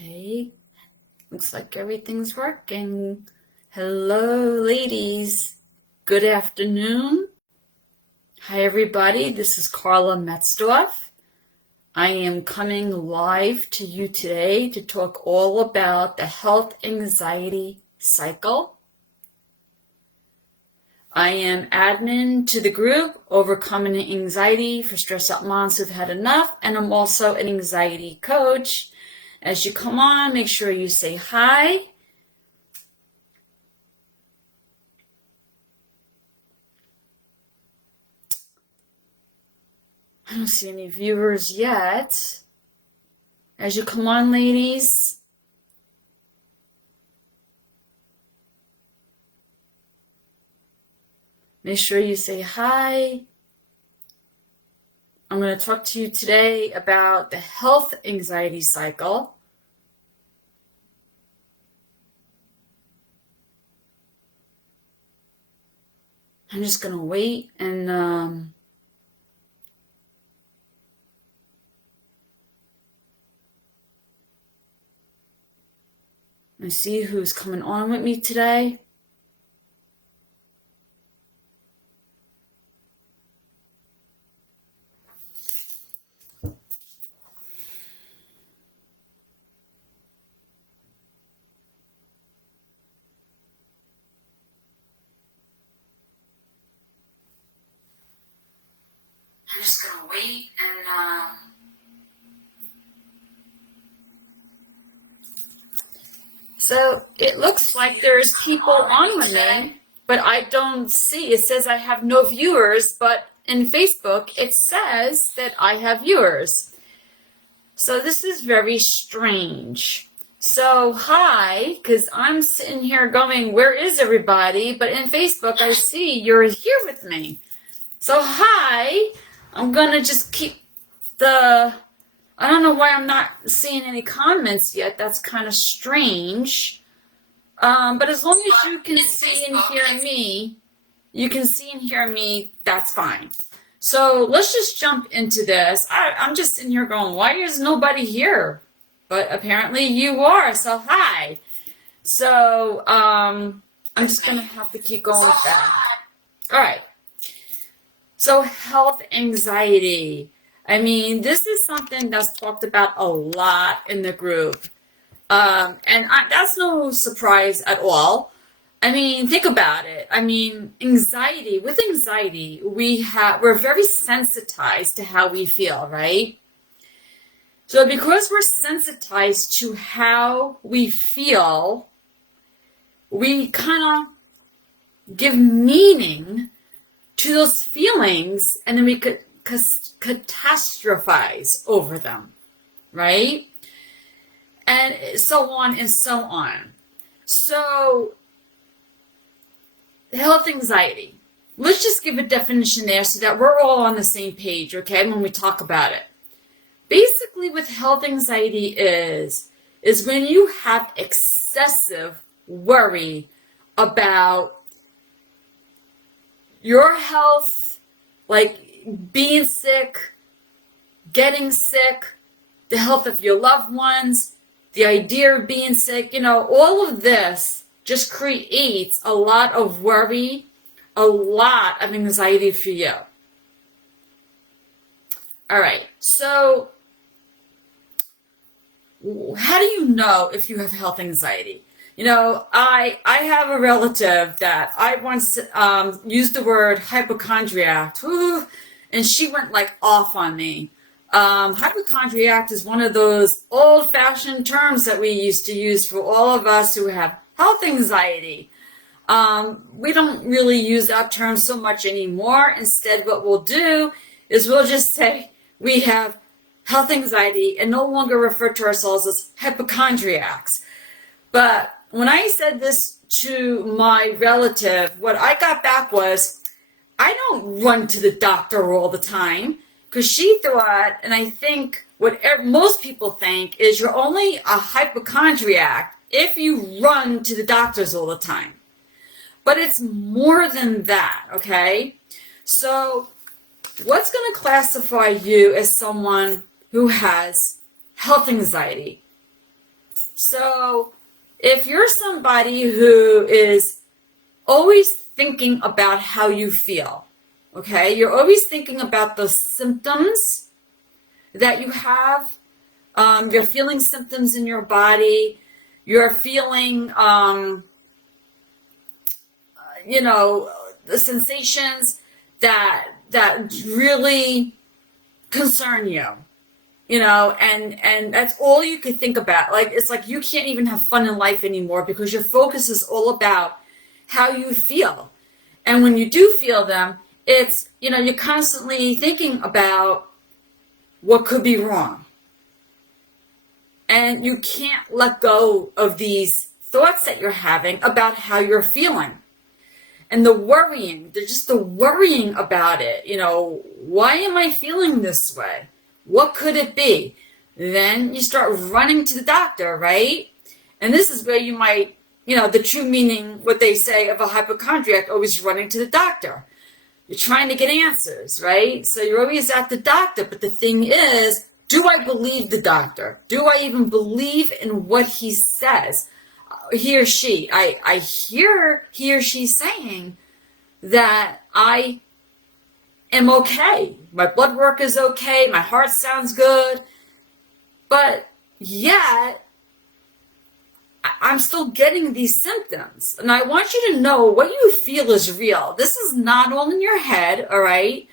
Okay, looks like everything's working. Hello, ladies. Good afternoon. Hi, everybody. This is Carla Metzdorf. I am coming live to you today to talk all about the health anxiety cycle. I am admin to the group Overcoming Anxiety for Stressed Out Moms Who've Had Enough, and I'm also an anxiety coach. As you come on, make sure you say hi. I don't see any viewers yet. As you come on, ladies. Make sure you say hi. I'm going to talk to you today about the health anxiety cycle. I'm just going to wait and I see who's coming on with me today. I'm just going to wait and so it looks like there's people on with me, but I don't see. It says I have no viewers, but in Facebook it says that I have viewers. So this is very strange. So hi, because I'm sitting here going, where is everybody? But in Facebook I see you're here with me. So hi, I'm going to just keep I don't know why I'm not seeing any comments yet. That's kind of strange. But as long as you can see and hear me, that's fine. So let's just jump into this. I'm just sitting here going, why is nobody here? But apparently you are, so hi. So I'm just going to have to keep going with that. All right. So health anxiety. I mean, this is something that's talked about a lot in the group. That's no surprise at all. I mean, think about it. I mean, with anxiety, we're very sensitized to how we feel, right? So because we're sensitized to how we feel, we kind of give meaning to those feelings, and then we could catastrophize over them, right? And so on and so on. So, health anxiety. Let's just give a definition there so that we're all on the same page, okay, when we talk about it. Basically, what health anxiety is when you have excessive worry about your health, like being sick, getting sick, the health of your loved ones, the idea of being sick, all of this just creates a lot of worry, a lot of anxiety for you. All right, so how do you know if you have health anxiety? I have a relative that I once used the word hypochondriac, and she went like off on me. Hypochondriac is one of those old-fashioned terms that we used to use for all of us who have health anxiety. We don't really use that term so much anymore. Instead, what we'll do is we'll just say we have health anxiety and no longer refer to ourselves as hypochondriacs. But when I said this to my relative, what I got back was, I don't run to the doctor all the time. Because she thought, and I think what most people think, is you're only a hypochondriac if you run to the doctors all the time. But it's more than that, okay? So what's going to classify you as someone who has health anxiety? So if you're somebody who is always thinking about how you feel, okay, you're always thinking about the symptoms that you have, you're feeling symptoms in your body, you're feeling, the sensations that really concern you, and that's all you could think about. Like, it's like you can't even have fun in life anymore because your focus is all about how you feel. And when you do feel them, it's, you're constantly thinking about what could be wrong. And you can't let go of these thoughts that you're having about how you're feeling. And the worrying, just the worrying about it. Why am I feeling this way? What could it be? Then you start running to the doctor, right? And this is where you might, the true meaning, what they say of a hypochondriac, always running to the doctor. You're trying to get answers, right? So you're always at the doctor. But the thing is, do I believe the doctor? Do I even believe in what he says? He or she. I hear he or she saying that I am okay. My blood work is okay. My heart sounds good. But yet, I'm still getting these symptoms. And I want you to know what you feel is real. This is not all in your head, all right?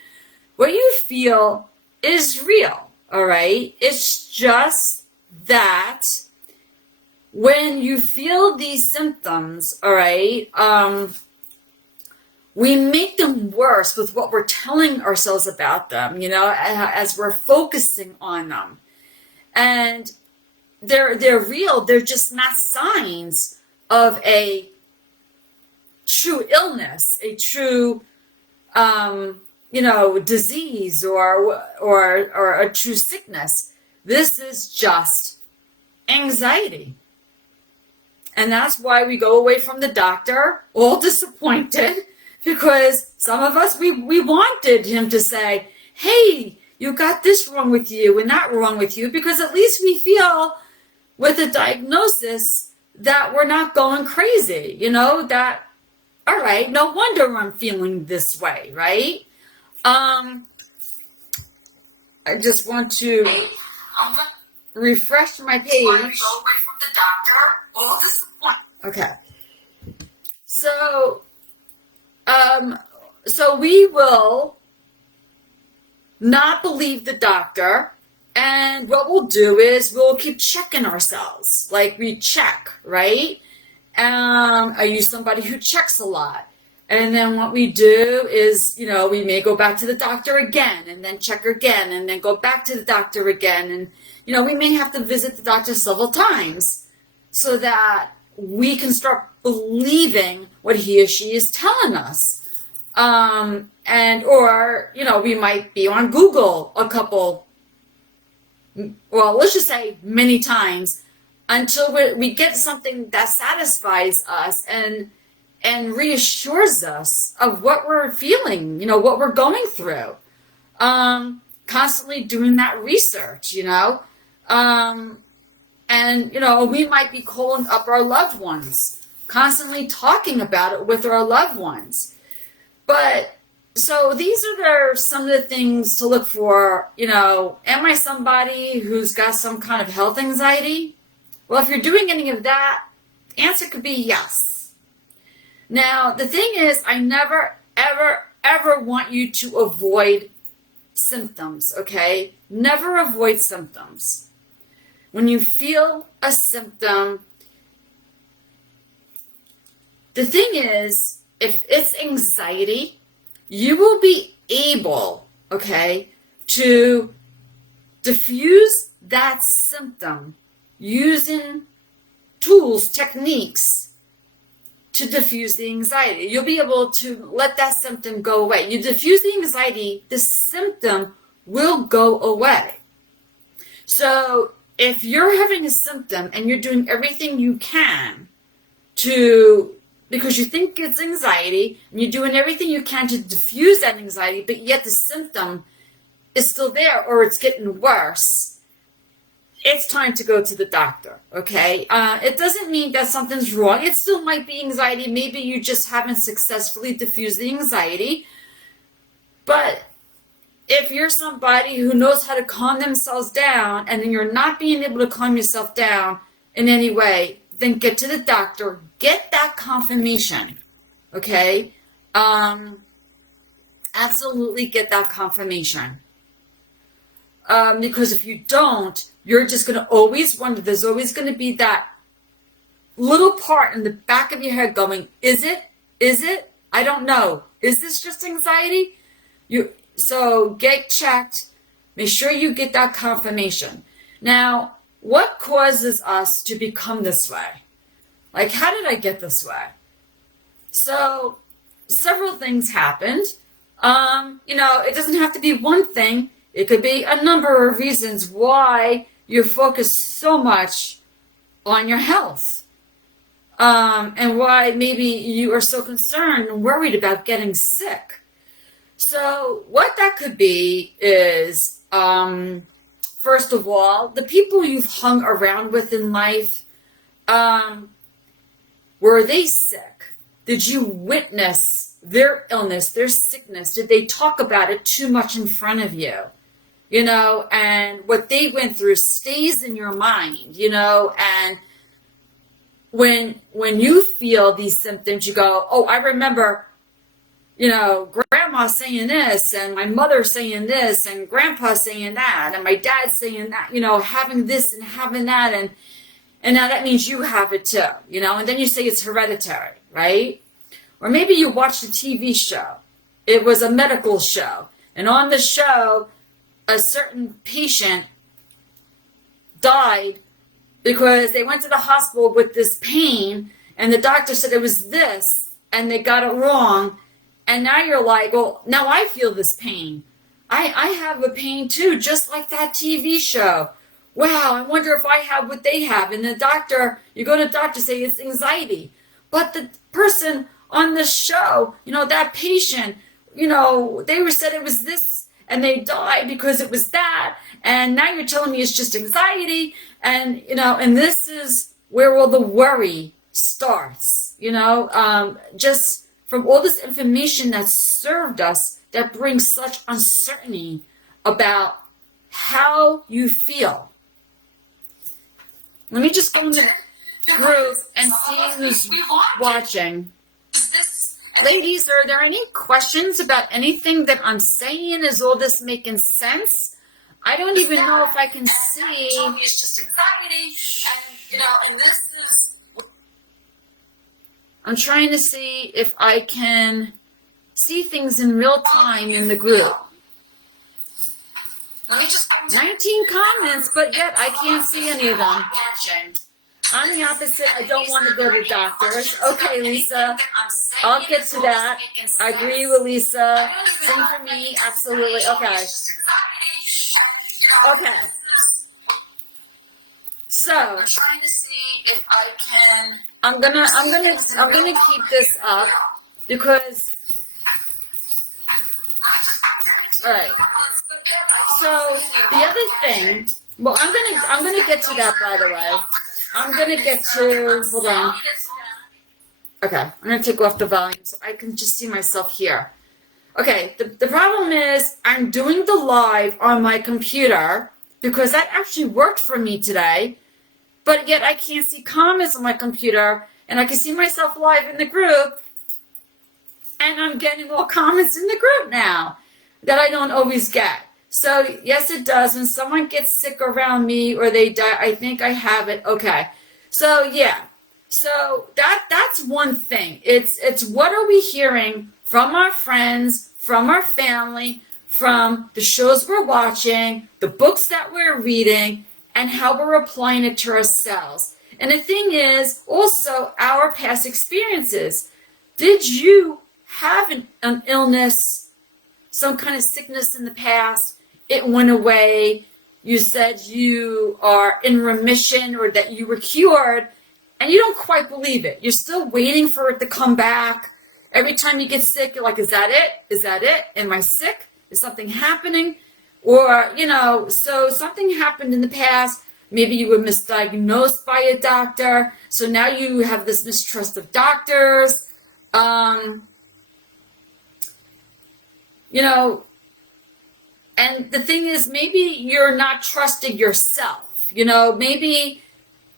What you feel is real, all right? It's just that when you feel these symptoms, all right, we make them worse with what we're telling ourselves about them, as we're focusing on them. And they're real. They're just not signs of a true illness, a true, disease or a true sickness. This is just anxiety. And that's why we go away from the doctor all disappointed, because some of us, we wanted him to say, hey, you got this wrong with you and that wrong with you, because at least we feel with a diagnosis that we're not going crazy, that, all right, no wonder I'm feeling this way, right? I just want to refresh my page. Okay. So we will not believe the doctor. And what we'll do is we'll keep checking ourselves. Like, we check, right? Are you somebody who checks a lot? And then what we do is, we may go back to the doctor again and then check again and then go back to the doctor again. And, we may have to visit the doctor several times so that we can start believing what he or she is telling us. We might be on Google let's just say many times, until we get something that satisfies us and reassures us of what we're feeling, what we're going through. Constantly doing that research, we might be calling up our loved ones, constantly talking about it with our loved ones. But so these are some of the things to look for. Am I somebody who's got some kind of health anxiety? Well, if you're doing any of that, the answer could be yes. Now, the thing is, I never, ever, ever want you to avoid symptoms, okay? Never avoid symptoms. When you feel a symptom, the thing is, if it's anxiety, you will be able, okay, to diffuse that symptom using tools, techniques to diffuse the anxiety. You'll be able to let that symptom go away. You diffuse the anxiety, the symptom will go away. So if you're having a symptom and you're doing everything you can because you think it's anxiety, and you're doing everything you can to diffuse that anxiety, but yet the symptom is still there or it's getting worse, it's time to go to the doctor, okay? It doesn't mean that something's wrong. It still might be anxiety. Maybe you just haven't successfully diffused the anxiety. But if you're somebody who knows how to calm themselves down and then you're not being able to calm yourself down in any way, then get to the doctor, get that confirmation, okay? Absolutely get that confirmation. Because if you don't, you're just going to always wonder. There's always going to be that little part in the back of your head going, is it? Is it? I don't know. Is this just anxiety? So get checked. Make sure you get that confirmation. Now, what causes us to become this way? Like, how did I get this way? So several things happened. It doesn't have to be one thing. It could be a number of reasons why you focus so much on your health. And why maybe you are so concerned and worried about getting sick. So what that could be is, first of all, the people you've hung around with in life, were they sick? Did you witness their illness, their sickness? Did they talk about it too much in front of you? And what they went through stays in your mind, and when you feel these symptoms, you go, oh, I remember, grandma saying this, and my mother saying this, and grandpa saying that, and my dad saying that, having this and having that, and now that means you have it too, and then you say it's hereditary, right? Or maybe you watched a TV show. It was a medical show, and on the show, a certain patient died because they went to the hospital with this pain, and the doctor said it was this, and they got it wrong. And now you're like, well, now I feel this pain. I have a pain too, just like that TV show. Wow, I wonder if I have what they have. And you go to the doctor, say it's anxiety. But the person on the show, that patient, they were said it was this, and they died because it was that. And now you're telling me it's just anxiety. And, and this is where all the worry starts, just from all this information that's served us that brings such uncertainty about how you feel. Let me just go in the group and see who's watching. Ladies, are there any questions about anything that I'm saying? Is all this making sense? I don't even know if I can see. It's just anxiety, and this is. I'm trying to see if I can see things in real time in the group. 19 comments, but yet I can't see any of them. I'm the opposite. I don't want to go to doctors. Okay, Lisa. I'll get to that. I agree with Lisa. Same for me. Absolutely. Okay. Okay. So I'm trying to see if I can. I'm gonna keep this up because. All right. So the other thing. Well, I'm gonna get to that, by the way. I'm gonna get to. Hold on. Okay, I'm gonna take off the volume so I can just see myself here. Okay, the problem is I'm doing the live on my computer because that actually worked for me today, but yet I can't see comments on my computer, and I can see myself live in the group, and I'm getting all comments in the group now that I don't always get. So yes, it does. When someone gets sick around me or they die, I think I have it. Okay, so yeah. So that's one thing. It's what are we hearing from our friends, from our family, from the shows we're watching, the books that we're reading, and how we're applying it to ourselves. And the thing is also our past experiences. Did you have an illness, some kind of sickness in the past? It went away. You said you are in remission or that you were cured. And you don't quite believe it. You're still waiting for it to come back. Every time you get sick, you're like, is that it? Is that it? Am I sick? Is something happening? Or, so something happened in the past, Maybe you were misdiagnosed by a doctor, so now you have this mistrust of doctors. Um, you know, and the thing is, maybe you're not trusting yourself. Maybe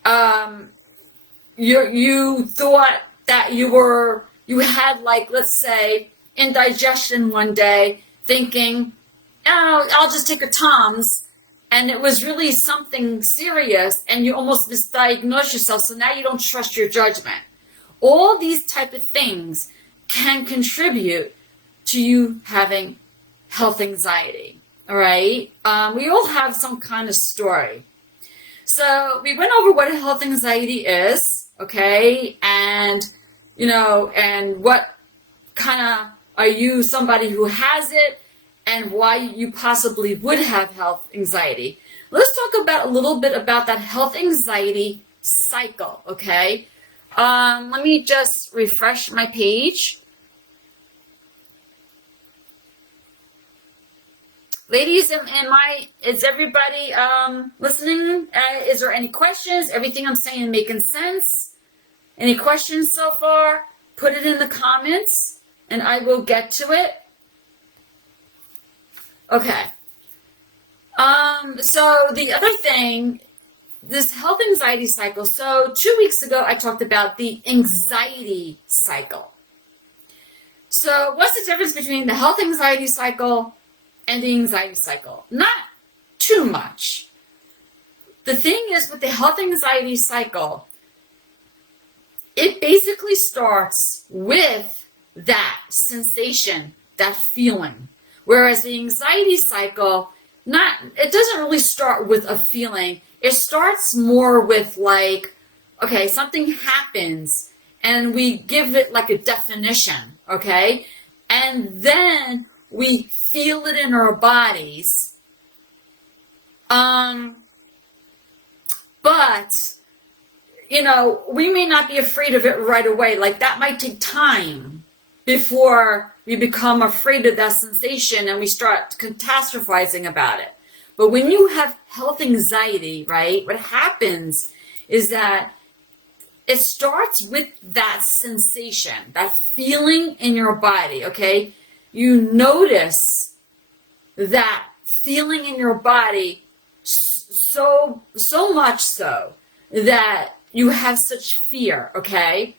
um, you thought that you had, like, let's say, indigestion one day, thinking, oh, I'll just take a Tums, and it was really something serious, and you almost misdiagnosed yourself, so now you don't trust your judgment. All these type of things can contribute to you having health anxiety. All right. We all have some kind of story. So we went over what health anxiety is, okay, and and what kind of, are you somebody who has it, and why you possibly would have health anxiety. Let's talk about a little bit about that health anxiety cycle, okay? Let me just refresh my page. Ladies, is everybody listening? Is there any questions? Everything I'm saying making sense? Any questions so far? Put it in the comments and I will get to it. Okay. So the other thing, this health anxiety cycle. So 2 weeks ago, I talked about the anxiety cycle. So what's the difference between the health anxiety cycle and the anxiety cycle? Not too much. The thing is, with the health anxiety cycle, it basically starts with that sensation, that feeling. Whereas the anxiety cycle, it doesn't really start with a feeling. It starts more with, like, okay, something happens and we give it like a definition, okay? And then we feel it in our bodies. But, we may not be afraid of it right away. Like, that might take time before we become afraid of that sensation and we start catastrophizing about it. But when you have health anxiety, right, what happens is that it starts with that sensation, that feeling in your body, okay? You notice that feeling in your body so much so that you have such fear, okay?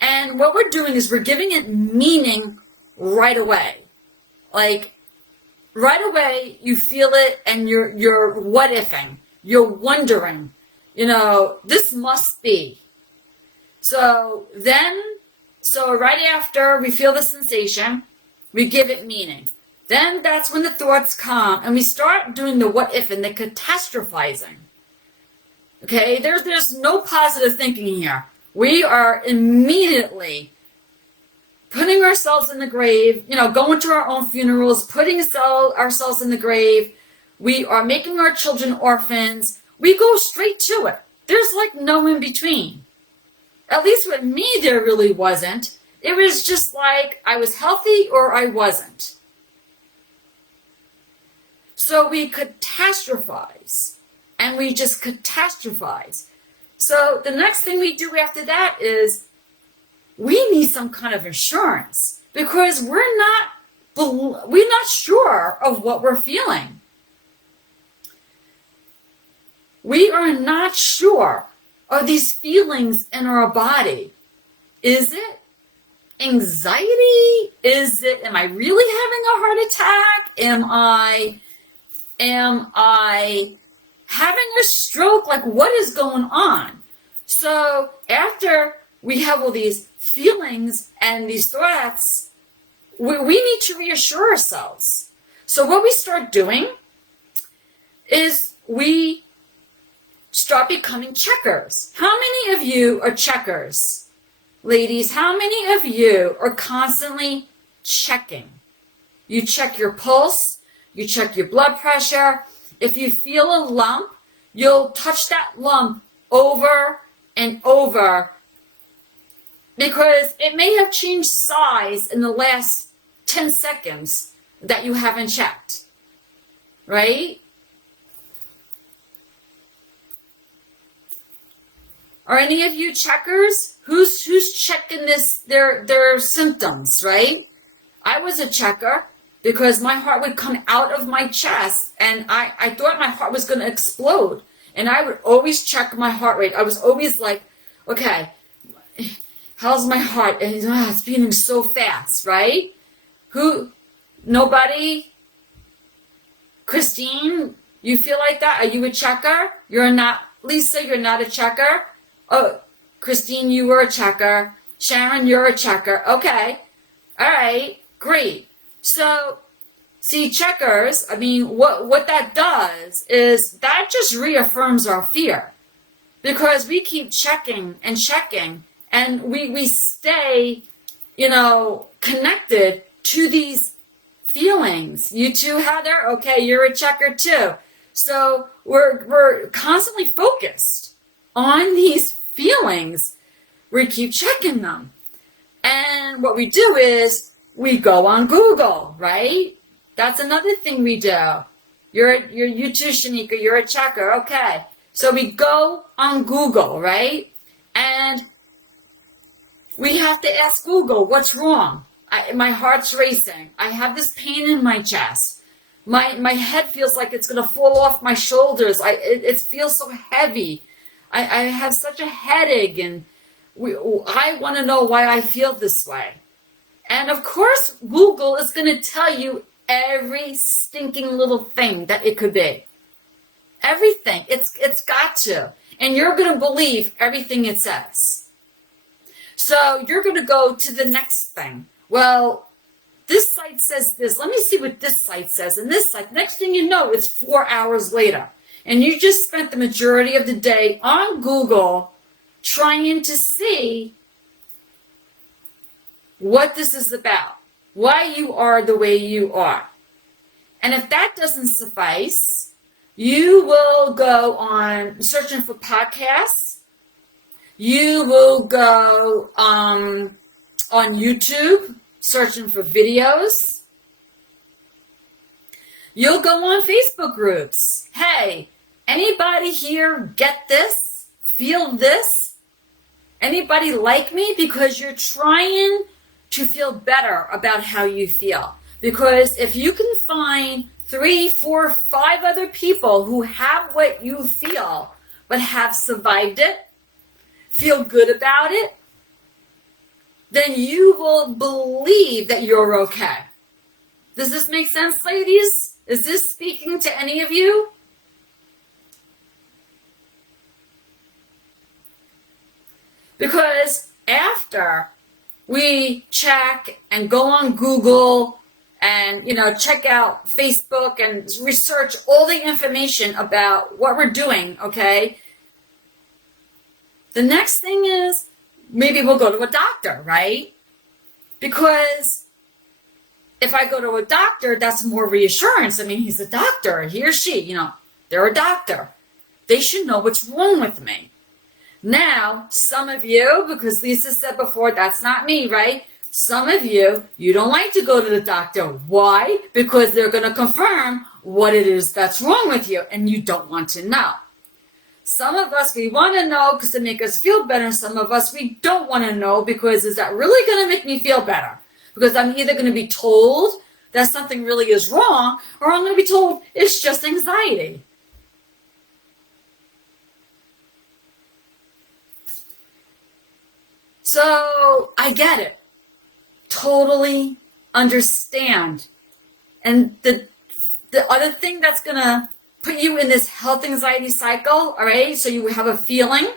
And what we're doing is we're giving it meaning right away. Like, right away you feel it and you're what ifing. You're wondering, this must be. So right after we feel the sensation, we give it meaning. Then that's when the thoughts come and we start doing the what if and the catastrophizing. Okay, there's no positive thinking here. We are immediately putting ourselves in the grave, going to our own funerals, putting ourselves in the grave. We are making our children orphans. We go straight to it. There's like no in between. At least with me, there really wasn't. It was just like I was healthy or I wasn't. So we catastrophize. And we just catastrophize. So the next thing we do after that is we need some kind of assurance because we're not sure of what we're feeling. We are not sure of these feelings in our body. Is it anxiety? Am I really having a heart attack? Am I having a stroke? Like, what is going on? So after we have all these feelings and these thoughts, we need to reassure ourselves. So what we start doing is we start becoming checkers. How many of you are checkers? Ladies, how many of you are constantly checking? You check your pulse, you check your blood pressure. If you feel a lump, you'll touch that lump over and over because it may have changed size in the last 10 seconds that you haven't checked, right? Are any of you checkers? Who's checking their symptoms, right? I was a checker because my heart would come out of my chest and I thought my heart was going to explode. And I would always check my heart rate. I was always like, okay, how's my heart? And it's beating so fast, right? Nobody? Christine, you feel like that? Are you a checker? You're not. Lisa, you're not a checker? Oh, Christine, you were a checker. Sharon, you're a checker. Okay. All right. Great. So, see, checkers, I mean, what that does is that just reaffirms our fear. Because we keep checking and we stay, connected to these feelings. You too, Heather? Okay, you're a checker too. So we're constantly focused on these feelings. We keep checking them. And what we do is we go on Google, right? That's another thing we do. You too, Shanika, you're a checker. Okay. So we go on Google, right? And we have to ask Google, what's wrong? My heart's racing. I have this pain in my chest. My head feels like it's going to fall off my shoulders. It feels so heavy. I have such a headache, and I want to know why I feel this way. And of course, Google is going to tell you every stinking little thing that it could be. Everything. It's got to. And you're going to believe everything it says. So you're going to go to the next thing. Well, this site says this. Let me see what this site says. And this site, next thing you know, it's 4 hours later. And you just spent the majority of the day on Google trying to see what this is about, why you are the way you are. And if that doesn't suffice, you will go on searching for podcasts. You will go on YouTube searching for videos. You'll go on Facebook groups. Hey, anybody here get this? Feel this? Anybody like me? Because you're trying to feel better about how you feel. Because if you can find 3, 4, 5 other people who have what you feel, but have survived it, feel good about it, then you will believe that you're okay. Does this make sense, ladies? Is this speaking to any of you? Because after we check and go on Google and, check out Facebook and research all the information about what we're doing, okay? The next thing is maybe we'll go to a doctor, right? Because if I go to a doctor, that's more reassurance. I mean, he's a doctor. He or she, they're a doctor. They should know what's wrong with me. Now, some of you, because Lisa said before, that's not me, right? Some of you, you don't like to go to the doctor. Why? Because they're going to confirm what it is that's wrong with you, and you don't want to know. Some of us, we want to know because it makes us feel better. Some of us, we don't want to know because is that really going to make me feel better? Because I'm either going to be told that something really is wrong, or I'm going to be told it's just anxiety. So I get it. Totally understand. And the other thing that's going to put you in this health anxiety cycle, all right? So you have a feeling,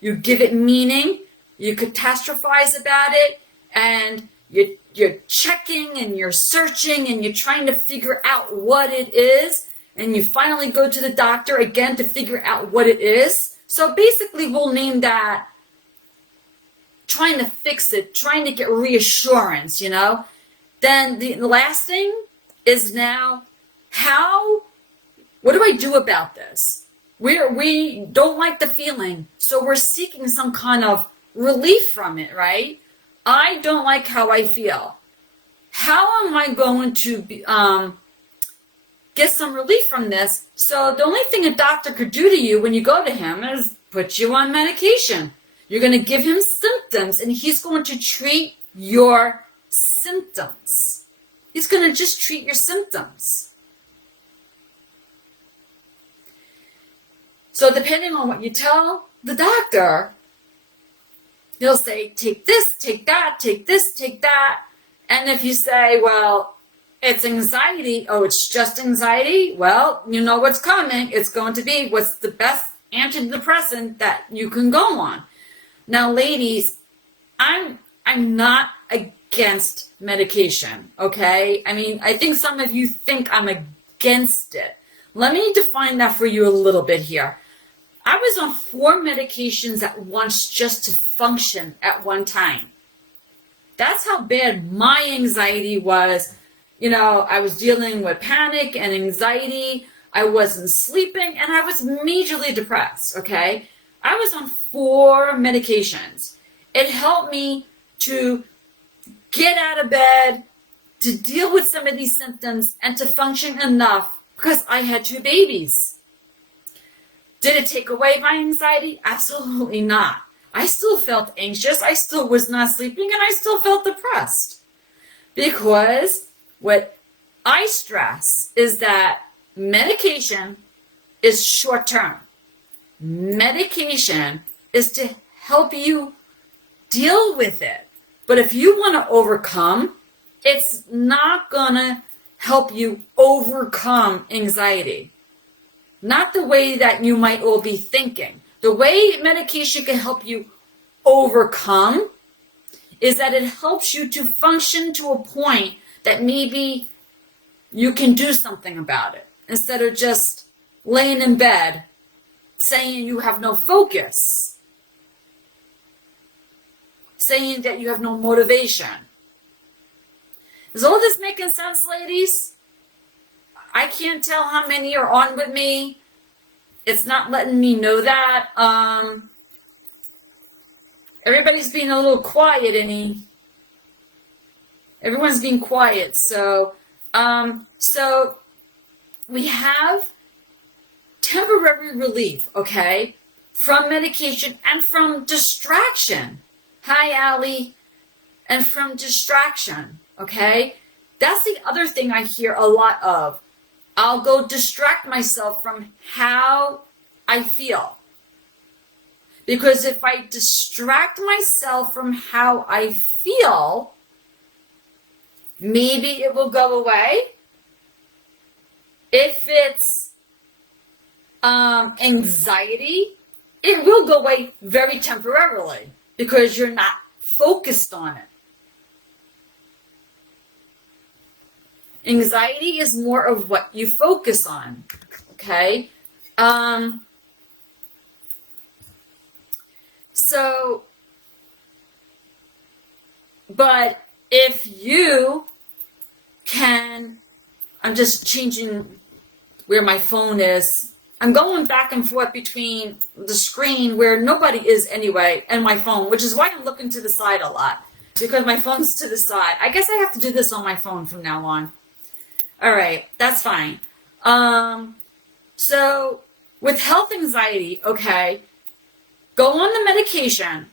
you give it meaning, you catastrophize about it, and you're checking and you're searching and you're trying to figure out what it is, and you finally go to the doctor again to figure out what it is. So basically we'll name that trying to fix it, trying to get reassurance, Then the last thing is now, what do I do about this? We don't like the feeling, so we're seeking some kind of relief from it, right? I don't like how I feel. How am I going to get some relief from this? So the only thing a doctor could do to you when you go to him is put you on medication. You're going to give him symptoms, and he's going to treat your symptoms. He's going to just treat your symptoms. So depending on what you tell the doctor, he'll say, take this, take that, take this, take that. And if you say, well, it's anxiety, oh, it's just anxiety, well, you know what's coming. It's going to be what's the best antidepressant that you can go on. Now, ladies, I'm not against medication, okay? I mean, I think some of you think I'm against it. Let me define that for you a little bit here. I was on 4 medications at once just to function at one time. That's how bad my anxiety was. You know, I was dealing with panic and anxiety. I wasn't sleeping, and I was majorly depressed, okay? I was on 4 medications. It helped me to get out of bed, to deal with some of these symptoms, and to function enough because I had 2 babies. Did it take away my anxiety? Absolutely not. I still felt anxious. I still was not sleeping, and I still felt depressed. Because what I stress is that medication is short term. Medication is to help you deal with it. But if you want to overcome, it's not going to help you overcome anxiety. Not the way that you might all be thinking. The way medication can help you overcome is that it helps you to function to a point that maybe you can do something about it. Instead of just laying in bed saying you have no focus. Saying that you have no motivation. Is all this making sense, ladies? I can't tell how many are on with me. It's not letting me know that. Everybody's being a little quiet, everyone's being quiet. So we have temporary relief, okay, from medication and from distraction. Hi, Allie. And from distraction, okay? That's the other thing I hear a lot of. I'll go distract myself from how I feel. Because if I distract myself from how I feel, maybe it will go away. If it's anxiety, it will go away very temporarily because you're not focused on it. Anxiety is more of what you focus on, okay? But if you can, I'm just changing where my phone is. I'm going back and forth between the screen where nobody is anyway and my phone, which is why I'm looking to the side a lot because my phone's to the side. I guess I have to do this on my phone from now on. All right, that's fine. So with health anxiety, okay, go on the medication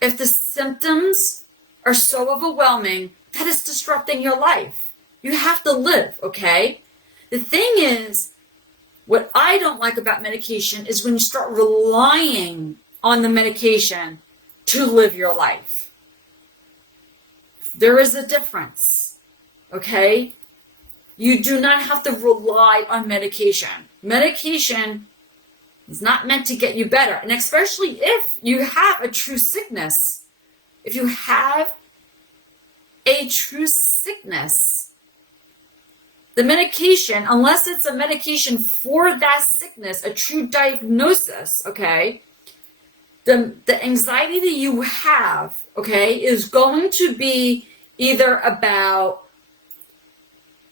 if the symptoms are so overwhelming that it's disrupting your life. You have to live, okay? The thing is, what I don't like about medication is when you start relying on the medication to live your life. There is a difference, okay? You do not have to rely on medication. Medication is not meant to get you better. And especially if you have a true sickness. If you have a true sickness, the medication, unless it's a medication for that sickness, a true diagnosis, okay, the anxiety that you have, okay, is going to be either about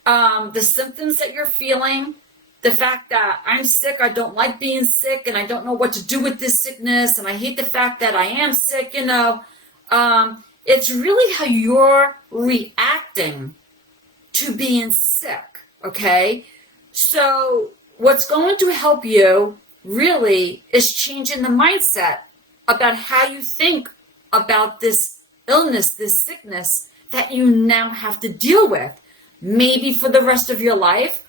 the symptoms that you're feeling, the fact that I'm sick, I don't like being sick, and I don't know what to do with this sickness, and I hate the fact that I am sick, you know. It's really how you're reacting to being sick, okay? So what's going to help you really is changing the mindset about how you think about this illness, this sickness that you now have to deal with, maybe for the rest of your life,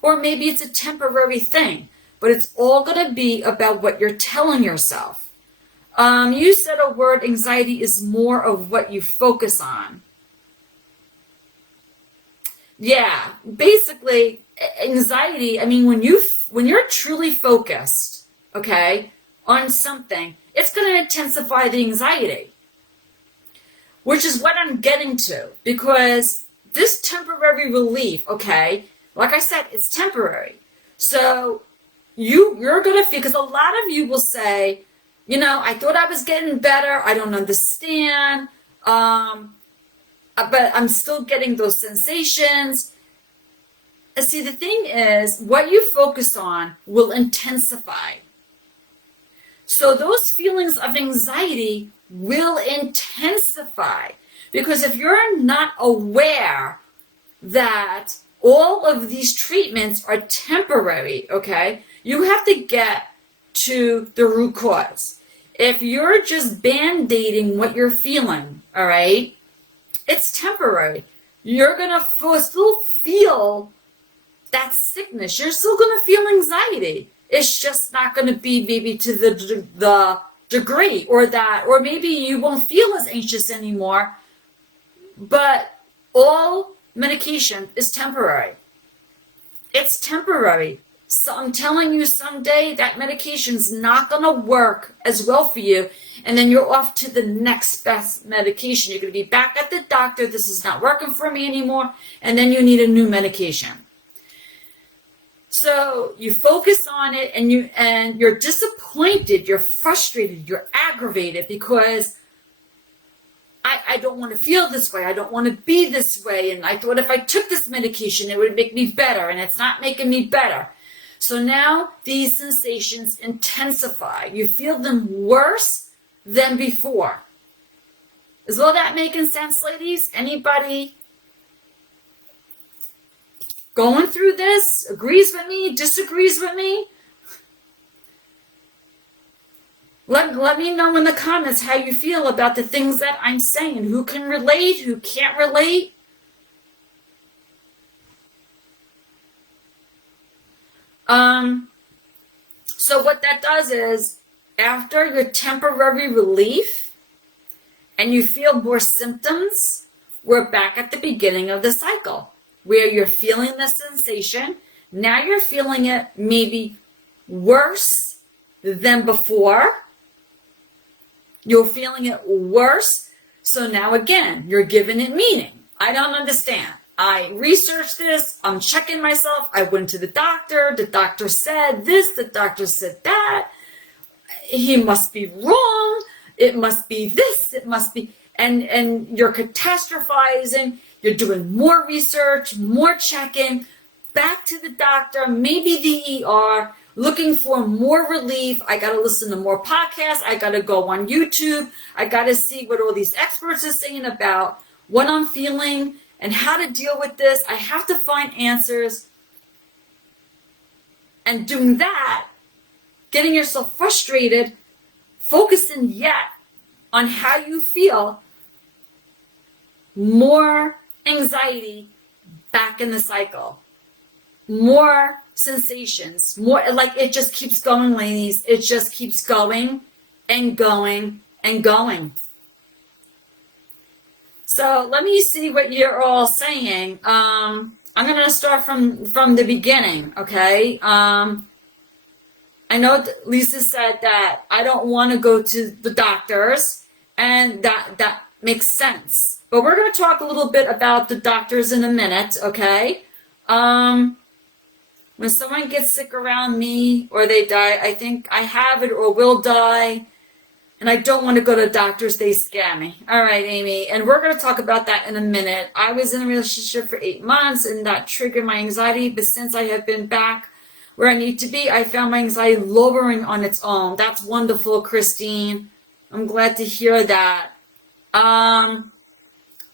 or maybe it's a temporary thing, but it's all going to be about what you're telling yourself. You said a word, anxiety is more of what you focus on. Yeah, basically, anxiety, I mean, when you're truly focused, okay, on something, it's going to intensify the anxiety, which is what I'm getting to, because this temporary relief, okay, like I said, it's temporary. So you're going to feel, because a lot of you will say, I thought I was getting better. I don't understand. But I'm still getting those sensations. See, the thing is, what you focus on will intensify. So those feelings of anxiety will intensify. Because if you're not aware that all of these treatments are temporary, okay, you have to get to the root cause. If you're just band-aiding what you're feeling, all right, it's temporary. You're going to still feel that sickness. You're still going to feel anxiety. It's just not going to be maybe to the degree or maybe you won't feel as anxious anymore. But all medication is temporary. It's temporary. So I'm telling you, someday that medication's not going to work as well for you. And then you're off to the next best medication. You're going to be back at the doctor. This is not working for me anymore. And then you need a new medication. So you focus on it and you're disappointed. You're frustrated. You're aggravated because I don't want to feel this way. I don't want to be this way. And I thought if I took this medication, it would make me better. And it's not making me better. So now these sensations intensify. You feel them worse than before. Is all that making sense, ladies? Anybody going through this agrees with me, disagrees with me? Let me know in the comments how you feel about the things that I'm saying. Who can relate? Who can't relate? So what that does is, after your temporary relief and you feel more symptoms, we're back at the beginning of the cycle where you're feeling the sensation. Now you're feeling it maybe worse than before. You're feeling it worse. So now again, you're giving it meaning. I don't understand. I researched this. I'm checking myself. I went to the doctor. The doctor said this. The doctor said that. He must be wrong. It must be this. It must be. And you're catastrophizing. You're doing more research, more checking. Back to the doctor, maybe the ER, looking for more relief. I got to listen to more podcasts. I got to go on YouTube. I got to see what all these experts are saying about what I'm feeling and how to deal with this. I have to find answers. And doing that, getting yourself frustrated, focusing yet on how you feel, more anxiety back in the cycle. More sensations, more, like it just keeps going, ladies. It just keeps going and going and going. So let me see what you're all saying. I'm going to start from the beginning, okay? I know that Lisa said that I don't want to go to the doctors, and that makes sense. But we're going to talk a little bit about the doctors in a minute, okay? When someone gets sick around me or they die, I think I have it or will die. And I don't want to go to doctors. They scare me. All right, Amy. And we're going to talk about that in a minute. I was in a relationship for 8 months and that triggered my anxiety. But since I have been back where I need to be, I found my anxiety lowering on its own. That's wonderful, Christine. I'm glad to hear that.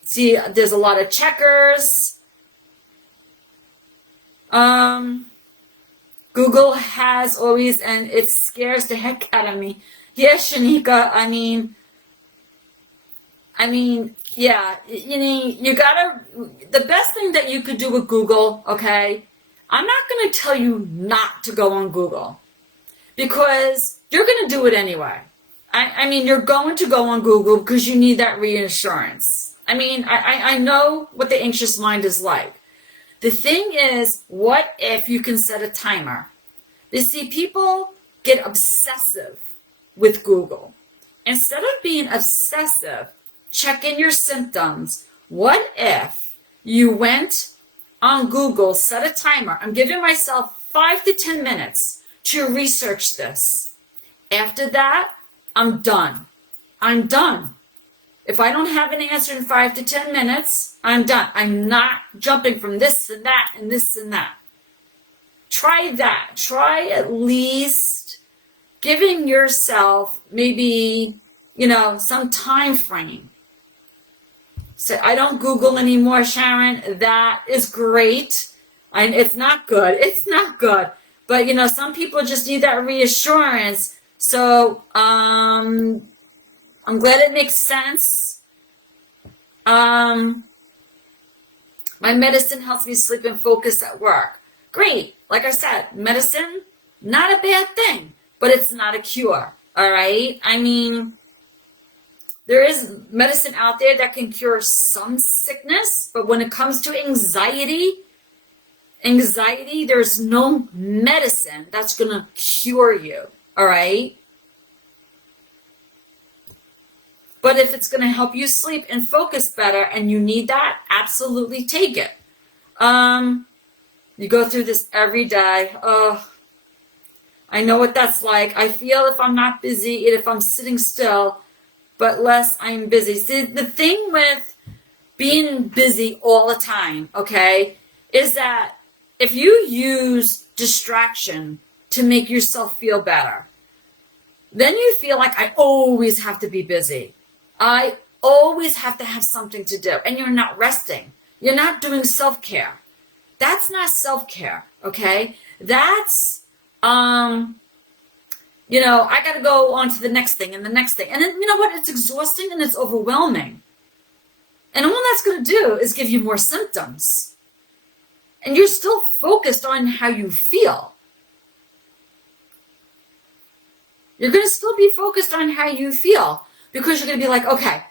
See, there's a lot of checkers. Google has always, and it scares the heck out of me. Yeah, Shanika, yeah, you gotta, the best thing that you could do with Google, okay? I'm not gonna tell you not to go on Google because you're gonna do it anyway. You're going to go on Google because you need that reassurance. I know what the anxious mind is like. The thing is, what if you can set a timer? You see, people get obsessive with Google. Instead of being obsessive, check in your symptoms. What if you went on Google, set a timer? I'm giving myself 5 to 10 minutes to research this. After that, I'm done. I'm done. If I don't have an answer in 5 to 10 minutes, I'm done. I'm not jumping from this and that and this and that. Try that. Try at least giving yourself maybe, some time frame. So I don't Google anymore, Sharon. That is great. And it's not good. It's not good. But, some people just need that reassurance. So, I'm glad it makes sense. My medicine helps me sleep and focus at work. Great. Like I said, medicine, not a bad thing, but it's not a cure. All right. There is medicine out there that can cure some sickness, but when it comes to anxiety, there's no medicine that's going to cure you. All right. But if it's going to help you sleep and focus better and you need that, absolutely take it. You go through this every day. Oh, I know what that's like. I feel if I'm not busy and if I'm sitting still, but less I'm busy. See, the thing with being busy all the time, okay, is that if you use distraction to make yourself feel better, then you feel like I always have to be busy. I always have to have something to do. And you're not resting. You're not doing self-care. That's not self-care, okay? That's, I got to go on to the next thing and the next thing. And then, you know what? It's exhausting and it's overwhelming. And all that's going to do is give you more symptoms. And you're still focused on how you feel. You're going to still be focused on how you feel because you're going to be like, okay,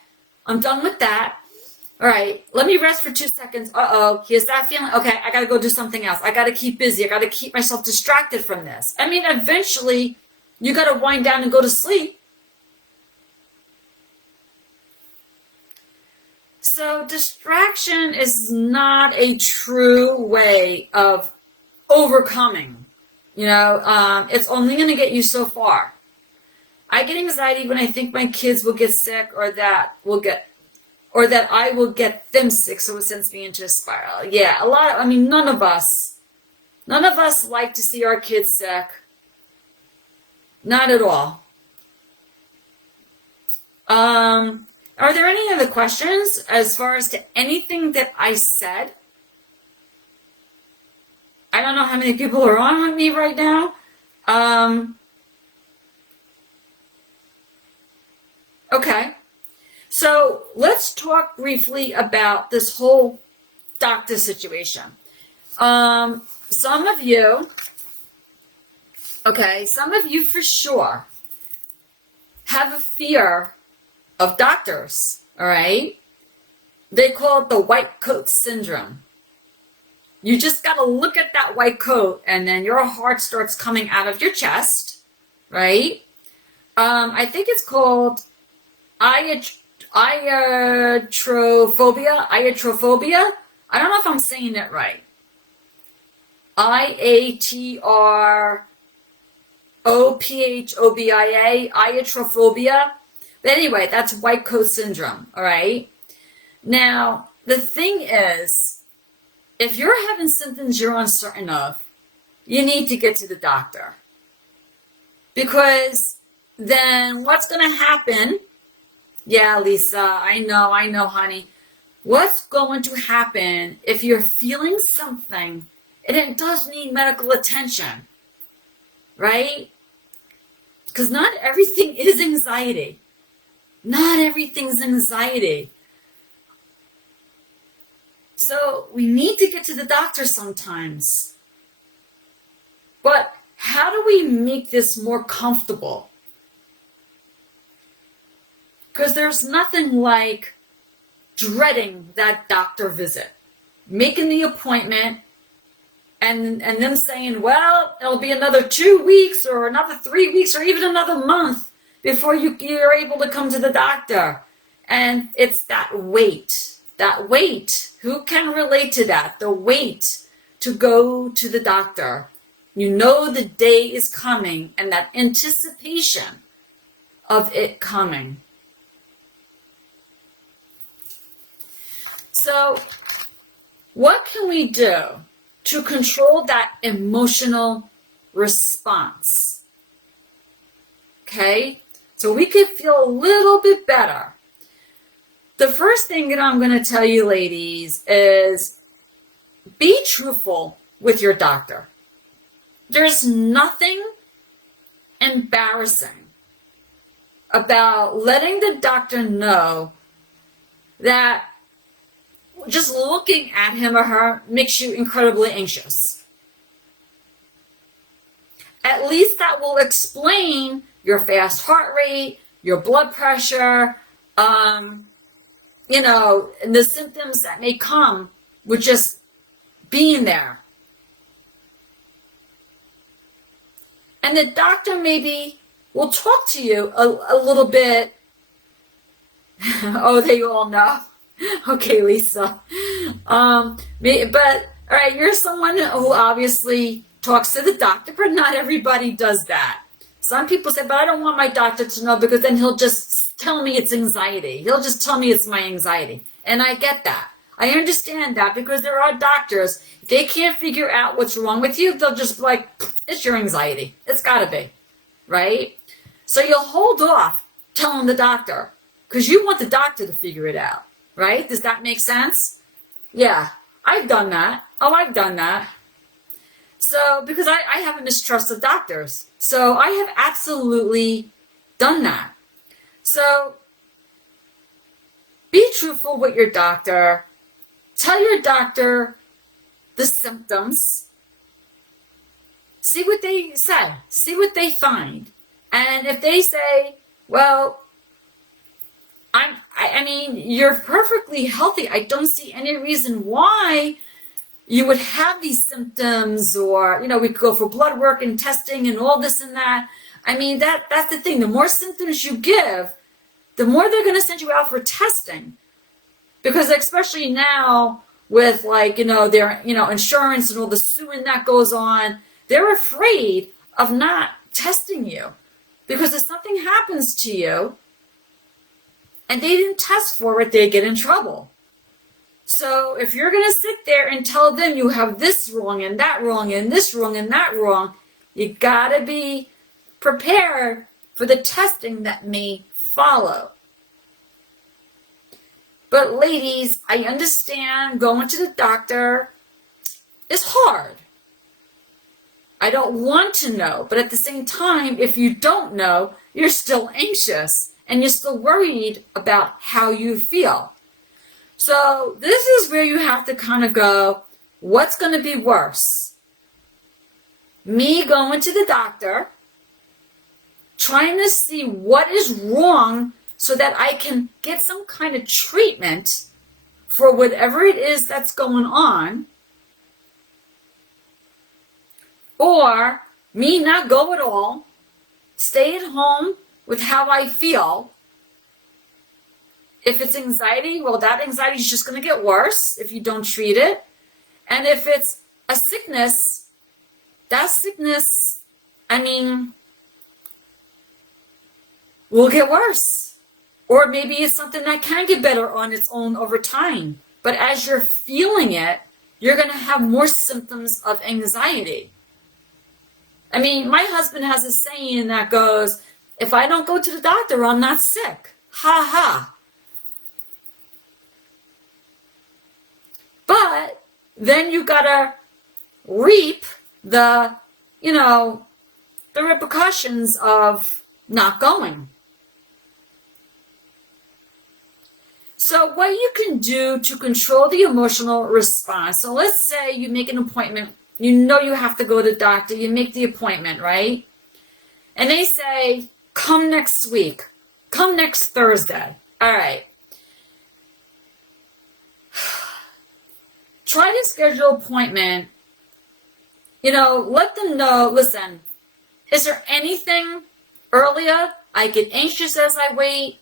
I'm done with that. All right, let me rest for 2 seconds. Uh-oh, here's that feeling. Okay, I got to go do something else. I got to keep busy. I got to keep myself distracted from this. Eventually, you got to wind down and go to sleep. So distraction is not a true way of overcoming. It's only going to get you so far. I get anxiety when I think my kids will get sick or that I will get them sick, so it sends me into a spiral. Yeah, none of us like to see our kids sick. Not at all. Are there any other questions as far as to anything that I said? I don't know how many people are on with me right now. Okay. So let's talk briefly about this whole doctor situation. Some of you for sure have a fear of doctors, all right? They call it the white coat syndrome. You just got to look at that white coat and then your heart starts coming out of your chest, right? I think it's called iatrophobia. I don't know if I'm saying it right. iatrophobia, iatrophobia. But anyway, that's white coat syndrome, all right? Now, the thing is, if you're having symptoms you're uncertain of, you need to get to the doctor. Because then what's going to happen? Yeah, Lisa, I know, honey. What's going to happen if you're feeling something and it does need medical attention? right? Because not everything is anxiety. Not everything's anxiety. So we need to get to the doctor sometimes. But how do we make this more comfortable? Because there's nothing like dreading that doctor visit. Making the appointment and them saying, well, it'll be another 2 weeks or another 3 weeks or even another month before you're able to come to the doctor. And it's that wait. That wait. Who can relate to that? The wait to go to the doctor. You know the day is coming and that anticipation of it coming. So, what can we do to control that emotional response? Okay? So we could feel a little bit better. The first thing that I'm going to tell you, ladies, is be truthful with your doctor. There's nothing embarrassing about letting the doctor know that just looking at him or her makes you incredibly anxious. At least that will explain your fast heart rate, your blood pressure, and the symptoms that may come with just being there. And the doctor maybe will talk to you a little bit. Oh, they all know. Okay, Lisa. But, all right, you're someone who obviously talks to the doctor, but not everybody does that. Some people say, but I don't want my doctor to know because then he'll just tell me it's anxiety. He'll just tell me it's my anxiety. And I get that. I understand that because there are doctors, if they can't figure out what's wrong with you, they'll just be like, it's your anxiety. It's got to be, right? So you'll hold off telling the doctor because you want the doctor to figure it out, right? Does that make sense? Yeah, I've done that. Oh, I've done that. So, because I have a mistrust of doctors. So I have absolutely done that. So be truthful with your doctor. Tell your doctor the symptoms. See what they say. See what they find. And if they say, well, I mean, you're perfectly healthy. I don't see any reason why you would have these symptoms, or, we could go for blood work and testing and all this and that. I mean, that's the thing. The more symptoms you give, the more they're going to send you out for testing. Because especially now with their, insurance and all the suing that goes on, they're afraid of not testing you. Because if something happens to you and they didn't test for it, they get in trouble. So if you're going to sit there and tell them you have this wrong and that wrong and this wrong and that wrong, you got to be prepared for the testing that may follow. But ladies, I understand going to the doctor is hard. I don't want to know, but at the same time, if you don't know, you're still anxious and you're still worried about how you feel. So this is where you have to kind of go, what's going to be worse? Me going to the doctor, trying to see what is wrong so that I can get some kind of treatment for whatever it is that's going on, or me not go at all, stay at home with how I feel. If it's anxiety, well, that anxiety is just going to get worse if you don't treat it. And if it's a sickness, that sickness, will get worse. Or maybe it's something that can get better on its own over time. But as you're feeling it, you're going to have more symptoms of anxiety. My husband has a saying that goes, if I don't go to the doctor, I'm not sick. Ha ha. But then you gotta reap the, the repercussions of not going. So what you can do to control the emotional response. So let's say you make an appointment. You know you have to go to the doctor. You make the appointment, right? And they say, come next week. Come next Thursday. All right. Try to schedule an appointment. Let them know, listen, is there anything earlier? I get anxious as I wait.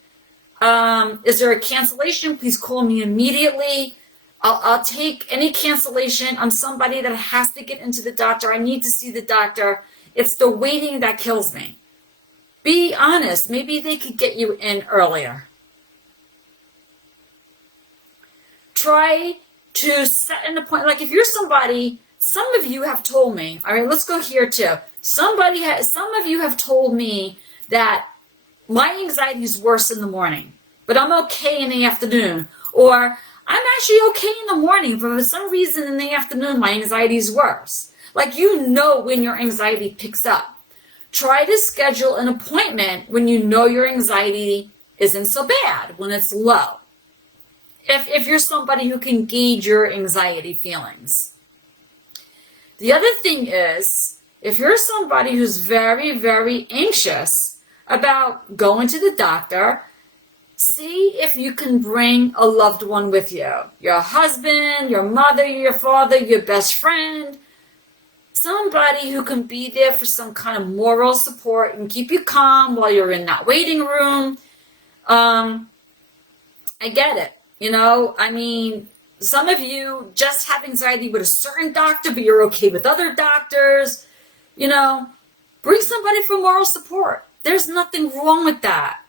Is there a cancellation? Please call me immediately. I'll take any cancellation. I'm somebody that has to get into the doctor. I need to see the doctor. It's the waiting that kills me. Be honest. Maybe they could get you in earlier. Try to set an appointment. Like if you're somebody, some of you have told me, all right, let's go here too. Some of you have told me that my anxiety is worse in the morning, but I'm okay in the afternoon. Or I'm actually okay in the morning, but for some reason in the afternoon, my anxiety is worse. Like when your anxiety picks up. Try to schedule an appointment when you know your anxiety isn't so bad, when it's low. If you're somebody who can gauge your anxiety feelings. The other thing is, if you're somebody who's very, very anxious about going to the doctor, see if you can bring a loved one with you. Your husband, your mother, your father, your best friend. Somebody who can be there for some kind of moral support and keep you calm while you're in that waiting room. I get it. Some of you just have anxiety with a certain doctor, but you're okay with other doctors. Bring somebody for moral support. There's nothing wrong with that.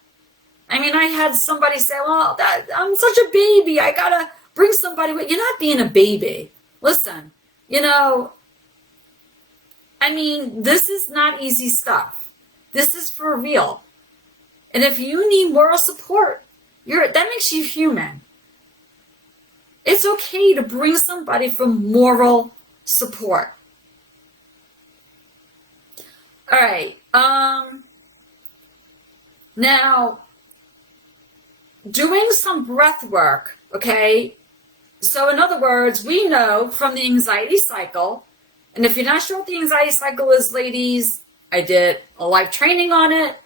I had somebody say, well, I'm such a baby. I got to bring somebody with. You're not being a baby. Listen, this is not easy stuff. This is for real. And if you need moral support, that makes you human. It's okay to bring somebody for moral support. All right. Now, doing some breath work, okay? So in other words, we know from the anxiety cycle, and if you're not sure what the anxiety cycle is, ladies, I did a live training on it.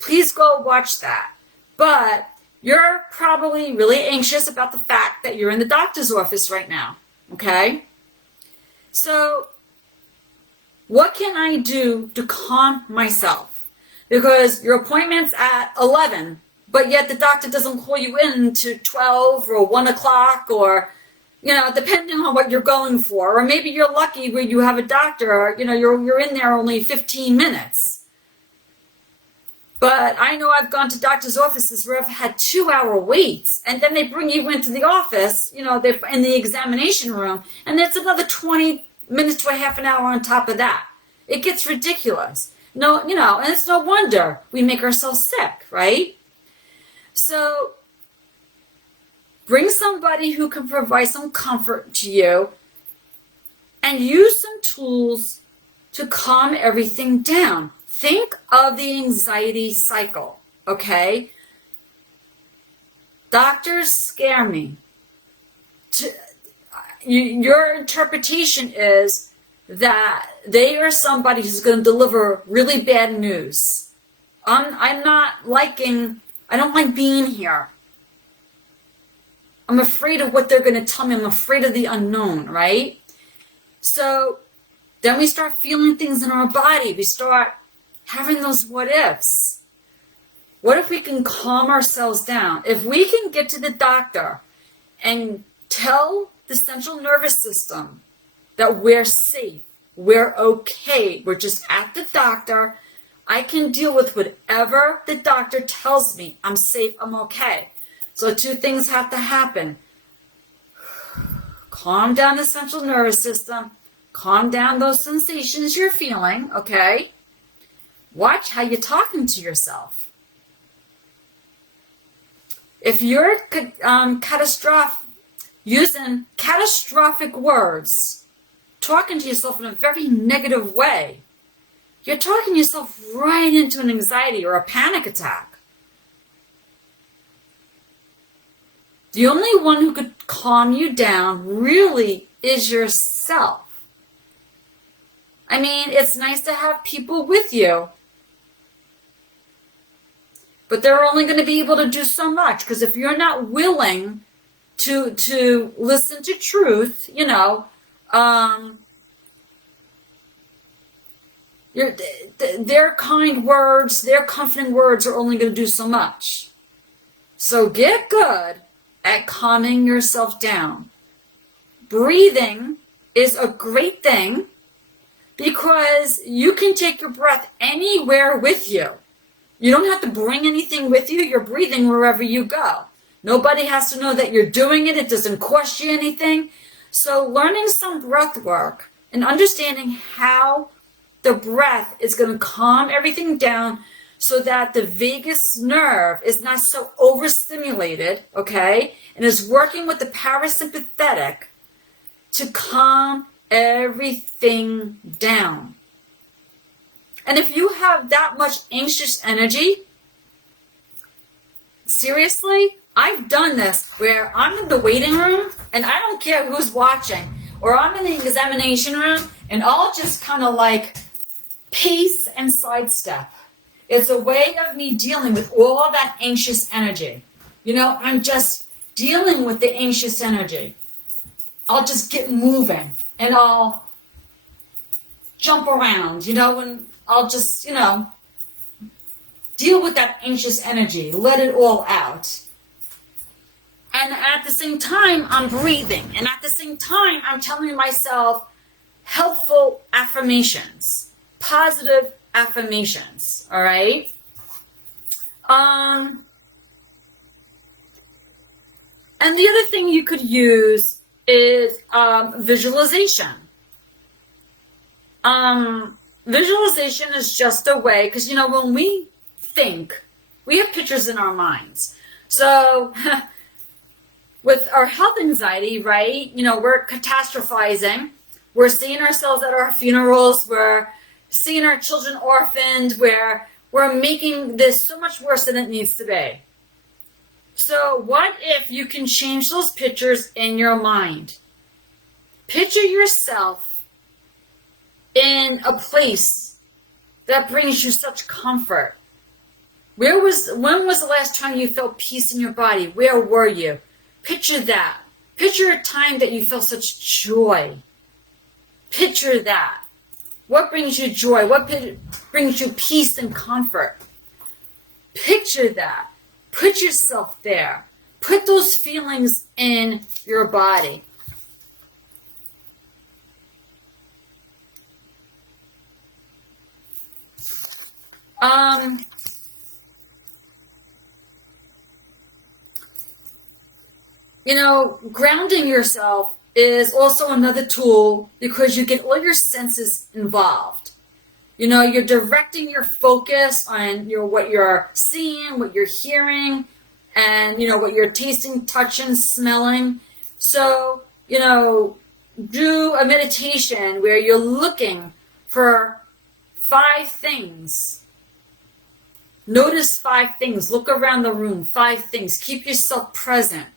Please go watch that. But you're probably really anxious about the fact that you're in the doctor's office right now, okay? So what can I do to calm myself? Because your appointment's at 11, but yet the doctor doesn't call you in to 12 or 1 o'clock or, depending on what you're going for. Or maybe you're lucky where you have a doctor, you're in there only 15 minutes. But I know I've gone to doctor's offices where I've had 2-hour waits, and then they bring you into the office, they're in the examination room, and it's another 20 minutes to a half an hour on top of that. It gets ridiculous. No, and it's no wonder we make ourselves sick, right? So bring somebody who can provide some comfort to you and use some tools to calm everything down. Think of the anxiety cycle, okay? Doctors scare me. Your interpretation is that they are somebody who's going to deliver really bad news. I don't like being here. I'm afraid of what they're going to tell me. I'm afraid of the unknown, right? So then we start feeling things in our body. We start having those what ifs. What if we can calm ourselves down? If we can get to the doctor and tell the central nervous system that we're safe, we're okay, we're just at the doctor, I can deal with whatever the doctor tells me. I'm safe, I'm okay. So 2 things have to happen. Calm down the central nervous system, calm down those sensations you're feeling, okay? Watch how you're talking to yourself. If you're using catastrophic words, talking to yourself in a very negative way, you're talking yourself right into an anxiety or a panic attack. The only one who could calm you down really is yourself. I mean, it's nice to have people with you, but they're only going to be able to do so much, because if you're not willing to listen to truth, their kind words, their comforting words are only going to do so much. So get good at calming yourself down. Breathing is a great thing because you can take your breath anywhere with you. You don't have to bring anything with you. You're breathing wherever you go. Nobody has to know that you're doing it. It doesn't cost you anything. So learning some breath work and understanding how the breath is going to calm everything down so that the vagus nerve is not so overstimulated, okay, and is working with the parasympathetic to calm everything down. And if you have that much anxious energy, seriously, I've done this where I'm in the waiting room and I don't care who's watching, or I'm in the examination room and I'll just kind of like pace and sidestep. It's a way of me dealing with all that anxious energy. I'm just dealing with the anxious energy. I'll just get moving and I'll jump around, and I'll just, deal with that anxious energy, let it all out. And at the same time, I'm breathing. And at the same time, I'm telling myself helpful affirmations, positive affirmations, all right? And the other thing you could use is visualization. Visualization is just a way, because, when we think, we have pictures in our minds. So with our health anxiety, right, we're catastrophizing. We're seeing ourselves at our funerals. We're seeing our children orphaned. We're making this so much worse than it needs to be. So what if you can change those pictures in your mind? Picture yourself in a place that brings you such comfort. When was the last time you felt peace in your body? Where were you? Picture that. Picture a time that you felt such joy. Picture that. What brings you joy? What brings you peace and comfort? Picture that. Put yourself there. Put those feelings in your body. Grounding yourself is also another tool because you get all your senses involved. You're directing your focus on what you're seeing, what you're hearing, and what you're tasting, touching, smelling. So, do a meditation where you're looking for 5 things. Notice 5 things. Look around the room. 5 things. Keep yourself present.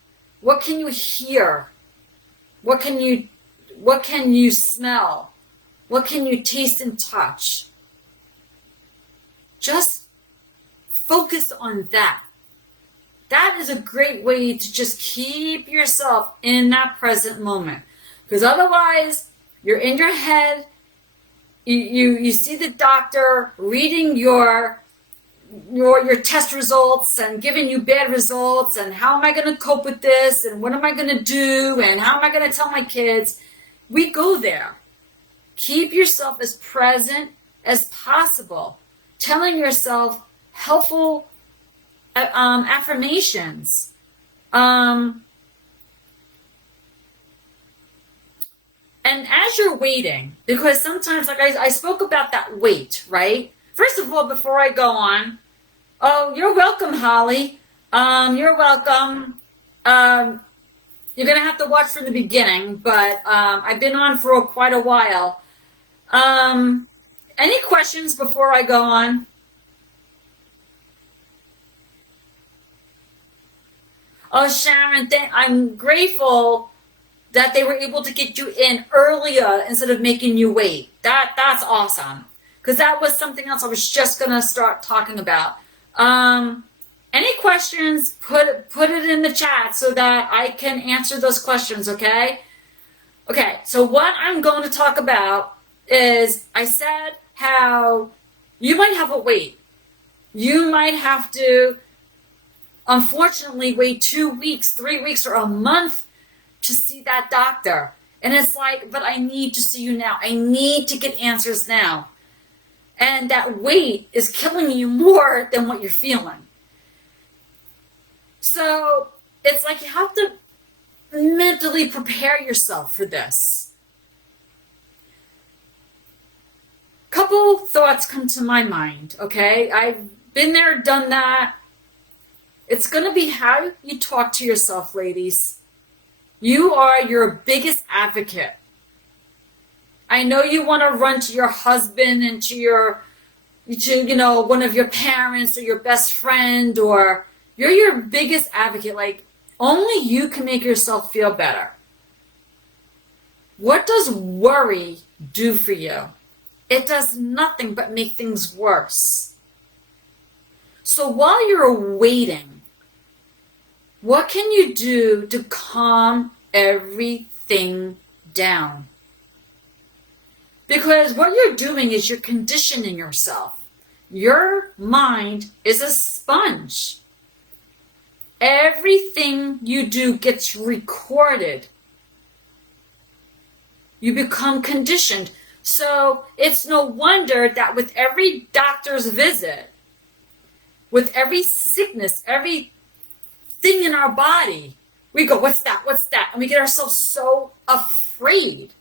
What can you hear? What can you smell? What can you taste and touch? Just focus on that. That is a great way to just keep yourself in that present moment. Because otherwise, you're in your head, you see the doctor reading your test results and giving you bad results, and how am I going to cope with this, and what am I going to do, and how am I going to tell my kids? We go there. Keep yourself as present as possible, telling yourself helpful affirmations. And as you're waiting, because sometimes, like I spoke about that wait, right? First of all, before I go on, oh, you're welcome, Holly. You're welcome. You're going to have to watch from the beginning, but I've been on for quite a while. Any questions before I go on? Oh, Sharon, I'm grateful that they were able to get you in earlier instead of making you wait. That's awesome. Because that was something else I was just gonna start talking about. Any questions? Put it in the chat so that I can answer those questions. Okay. Okay. So what I'm going to talk about is I said how you might have a wait. You might have to, unfortunately, wait 2 weeks, 3 weeks, or a month to see that doctor. And it's like, but I need to see you now. I need to get answers now. And that wait is killing you more than what you're feeling. So it's like you have to mentally prepare yourself for this. Couple thoughts come to my mind, okay? I've been there, done that. It's going to be how you talk to yourself, ladies. You are your biggest advocate. I know you want to run to your husband and to one of your parents or your best friend, or you're your biggest advocate. Like, only you can make yourself feel better. What does worry do for you? It does nothing but make things worse. So while you're waiting, what can you do to calm everything down? Because what you're doing is you're conditioning yourself. Your mind is a sponge. Everything you do gets recorded. You become conditioned. So it's no wonder that with every doctor's visit, with every sickness, every thing in our body, we go, what's that? What's that? And we get ourselves so afraid.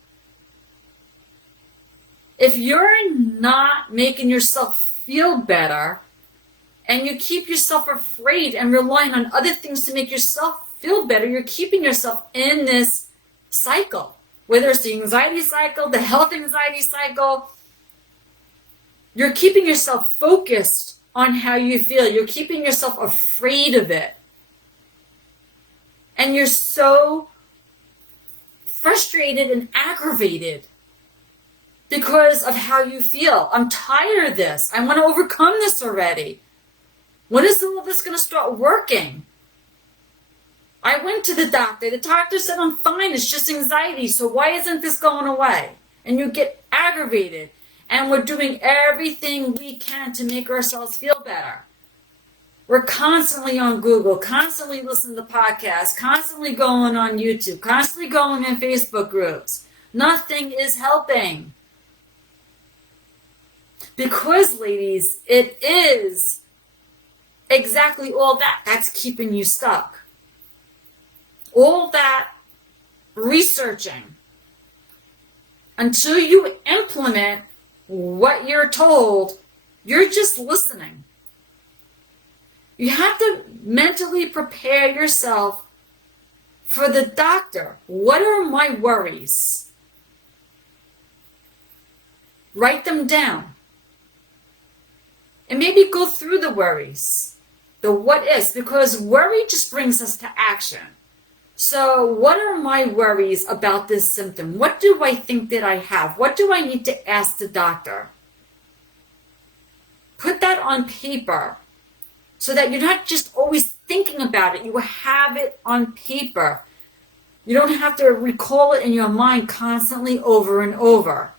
If you're not making yourself feel better and you keep yourself afraid and relying on other things to make yourself feel better, you're keeping yourself in this cycle. Whether it's the anxiety cycle, the health anxiety cycle, you're keeping yourself focused on how you feel. You're keeping yourself afraid of it. And you're so frustrated and aggravated because of how you feel. I'm tired of this. I want to overcome this already. When is all this going to start working? I went to the doctor. The doctor said I'm fine. It's just anxiety. So why isn't this going away? And you get aggravated. And we're doing everything we can to make ourselves feel better. We're constantly on Google, constantly listening to podcasts, constantly going on YouTube, constantly going in Facebook groups. Nothing is helping. Because, ladies, it is exactly all that. That's keeping you stuck. All that researching. Until you implement what you're told, you're just listening. You have to mentally prepare yourself for the doctor. What are my worries? Write them down. And maybe go through the worries, the what ifs, because worry just brings us to action. So what are my worries about this symptom? What do I think that I have? What do I need to ask the doctor? Put that on paper so that you're not just always thinking about it. You have it on paper. You don't have to recall it in your mind constantly over and over.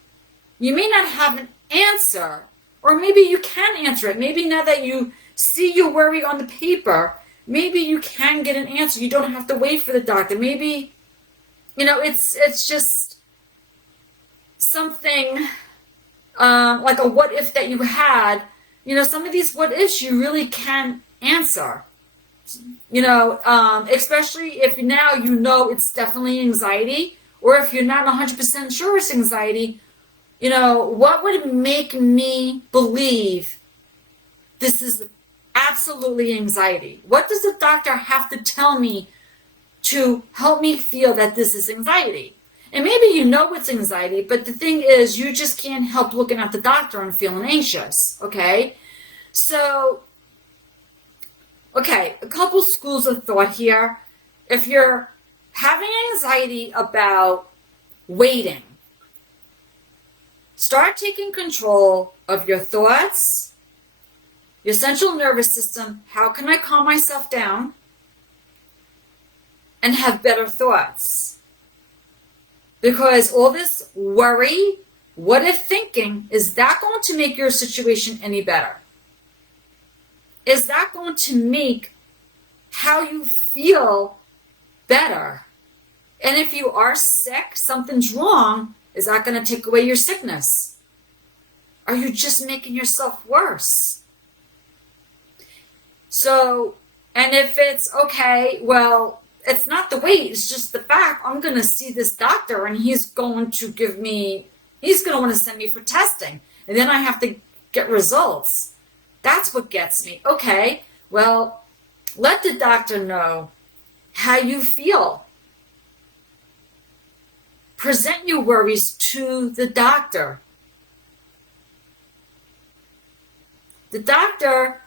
You may not have an answer, or maybe you can answer it. Maybe now that you see your worry on the paper, maybe you can get an answer. You don't have to wait for the doctor. Maybe, it's just something like a what if that you had. Some of these what ifs you really can answer. Especially if now it's definitely anxiety, or if you're not 100% sure it's anxiety, what would make me believe this is absolutely anxiety? What does the doctor have to tell me to help me feel that this is anxiety? And maybe you know it's anxiety, but the thing is, you just can't help looking at the doctor and feeling anxious, okay? So, okay, a couple schools of thought here. If you're having anxiety about waiting, start taking control of your thoughts, your central nervous system. How can I calm myself down and have better thoughts? Because all this worry, what if thinking, is that going to make your situation any better? Is that going to make how you feel better? And if you are sick, something's wrong, is that going to take away your sickness? Are you just making yourself worse? So, and if it's okay, well, it's not the weight, it's just the fact I'm going to see this doctor and he's going to want to send me for testing. And then I have to get results. That's what gets me. Okay, well, let the doctor know how you feel. Present your worries to the doctor. The doctor,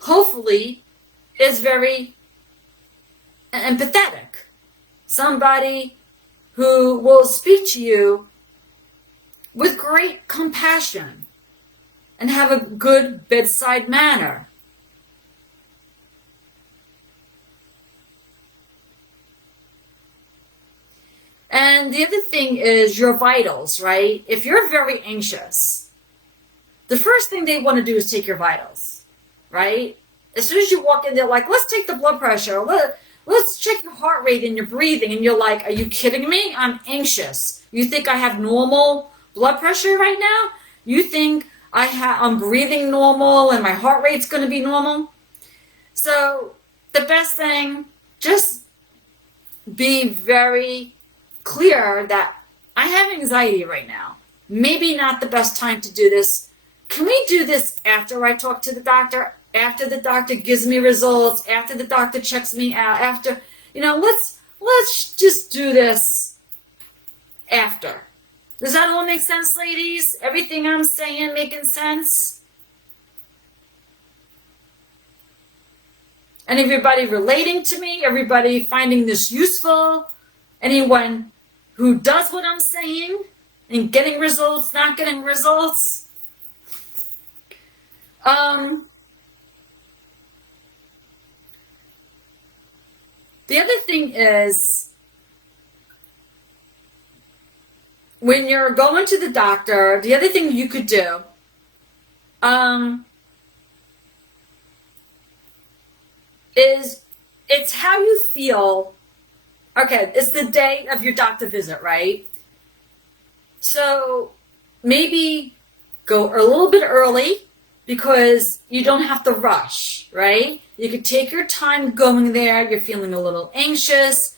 hopefully, is very empathetic. Somebody who will speak to you with great compassion and have a good bedside manner. And the other thing is your vitals, right? If you're very anxious, the first thing they want to do is take your vitals, right? As soon as you walk in, they're like, let's take the blood pressure. Let's check your heart rate and your breathing. And you're like, are you kidding me? I'm anxious. You think I have normal blood pressure right now? You think I'm breathing normal and my heart rate's going to be normal? So the best thing, just be very clear that I have anxiety right now. Maybe not the best time to do this. Can we do this after I talk to the doctor? After the doctor gives me results? After the doctor checks me out? After, let's just do this after. Does that all make sense, ladies? Everything I'm saying making sense? And everybody relating to me? Everybody finding this useful? Anyone who does what I'm saying and getting results, not getting results? The other thing is, when you're going to the doctor, the other thing you could do, is it's how you feel. Okay, it's the day of your doctor visit, right? So maybe go a little bit early because you don't have to rush, right? You could take your time going there. You're feeling a little anxious,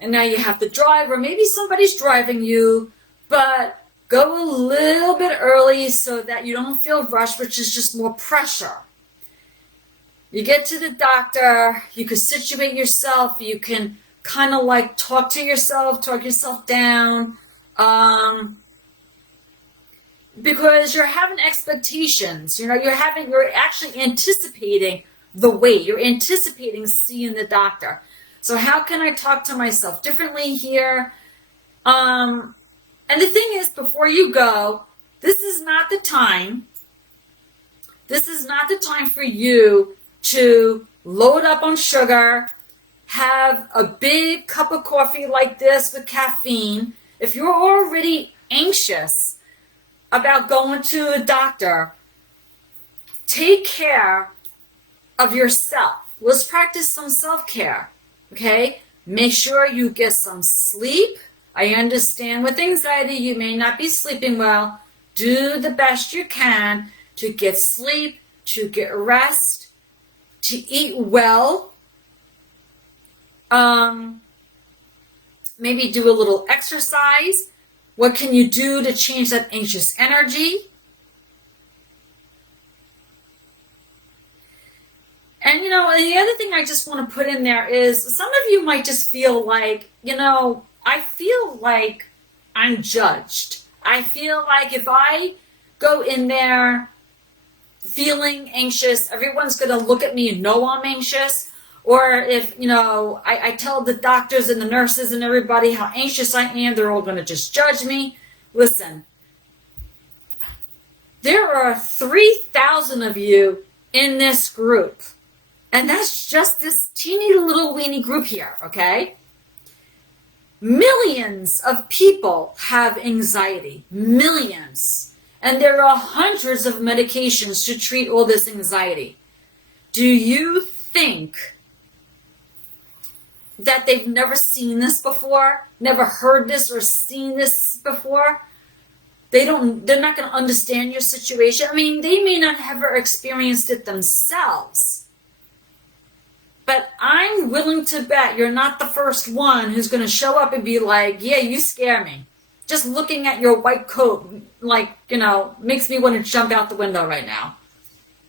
and now you have to drive, or maybe somebody's driving you, but go a little bit early so that you don't feel rushed, which is just more pressure. You get to the doctor, you can situate yourself, you can kind of like talk yourself down, because you're having expectations. You're actually anticipating the wait. You're anticipating seeing the doctor. So how can I talk to myself differently here? And the thing is, before you go, this is not the time. This is not the time for you to load up on sugar, have a big cup of coffee like this with caffeine. If you're already anxious about going to a doctor, take care of yourself. Let's practice some self-care, okay? Make sure you get some sleep. I understand with anxiety you may not be sleeping well. Do the best you can to get sleep, to get rest, to eat well. Maybe do a little exercise. What can you do to change that anxious energy? And the other thing I just want to put in there is, some of you might just feel like, I feel like I'm judged. I feel like if I go in there feeling anxious, everyone's going to look at me and know I'm anxious. Or if, I tell the doctors and the nurses and everybody how anxious I am, they're all going to just judge me. Listen, there are 3,000 of you in this group. And that's just this teeny little weeny group here, okay? Millions of people have anxiety. Millions. And there are hundreds of medications to treat all this anxiety. Do you think that they've never seen this before, never heard this or seen this before? They're not going to understand your situation. I mean, they may not have ever experienced it themselves. But I'm willing to bet you're not the first one who's going to show up and be like, yeah, you scare me. Just looking at your white coat, makes me want to jump out the window right now.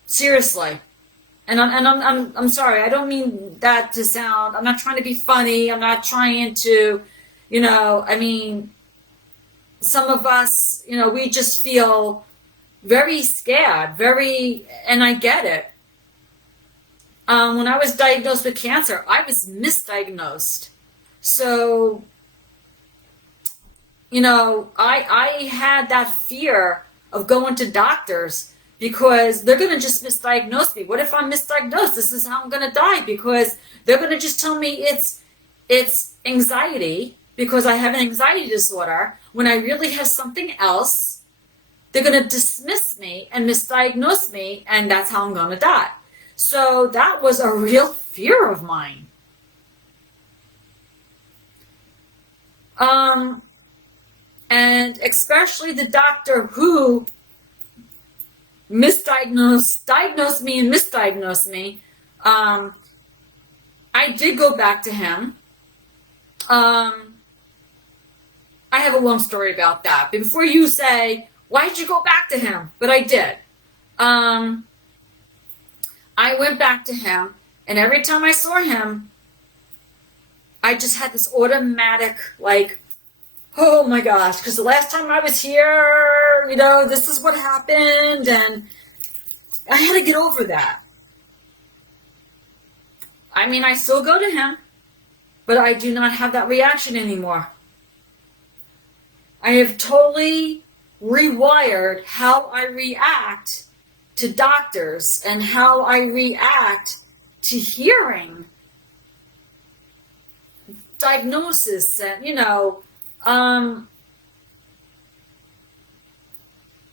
Seriously. And I'm sorry. I don't mean that to sound, I'm not trying to be funny. I'm not trying to, some of us, we just feel very scared, and I get it. When I was diagnosed with cancer, I was misdiagnosed. So, I had that fear of going to doctors because they're going to just misdiagnose me. What if I'm misdiagnosed? This is how I'm going to die, because they're going to just tell me it's anxiety because I have an anxiety disorder when I really have something else. They're going to dismiss me and misdiagnose me, and that's how I'm going to die. So that was a real fear of mine. And especially the doctor who diagnosed me and misdiagnosed me. I did go back to him. I have a long story about that. But before you say, why did you go back to him? But I did. I went back to him, and every time I saw him, I just had this automatic, oh my gosh, because the last time I was here, this is what happened, and I had to get over that. I mean, I still go to him, but I do not have that reaction anymore. I have totally rewired how I react to doctors and how I react to hearing diagnosis and,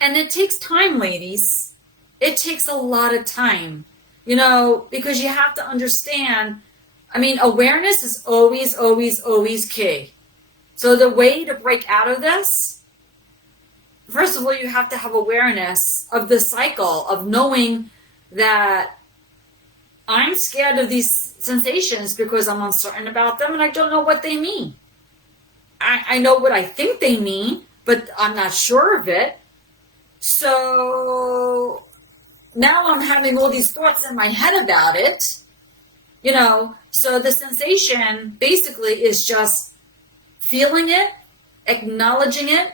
and it takes time, ladies. It takes a lot of time, because you have to understand, awareness is always, always, always key. So the way to break out of this, first of all, you have to have awareness of the cycle of knowing that I'm scared of these sensations because I'm uncertain about them and I don't know what they mean. I know what I think they mean, but I'm not sure of it. So now I'm having all these thoughts in my head about it, so the sensation basically is just feeling it, acknowledging it,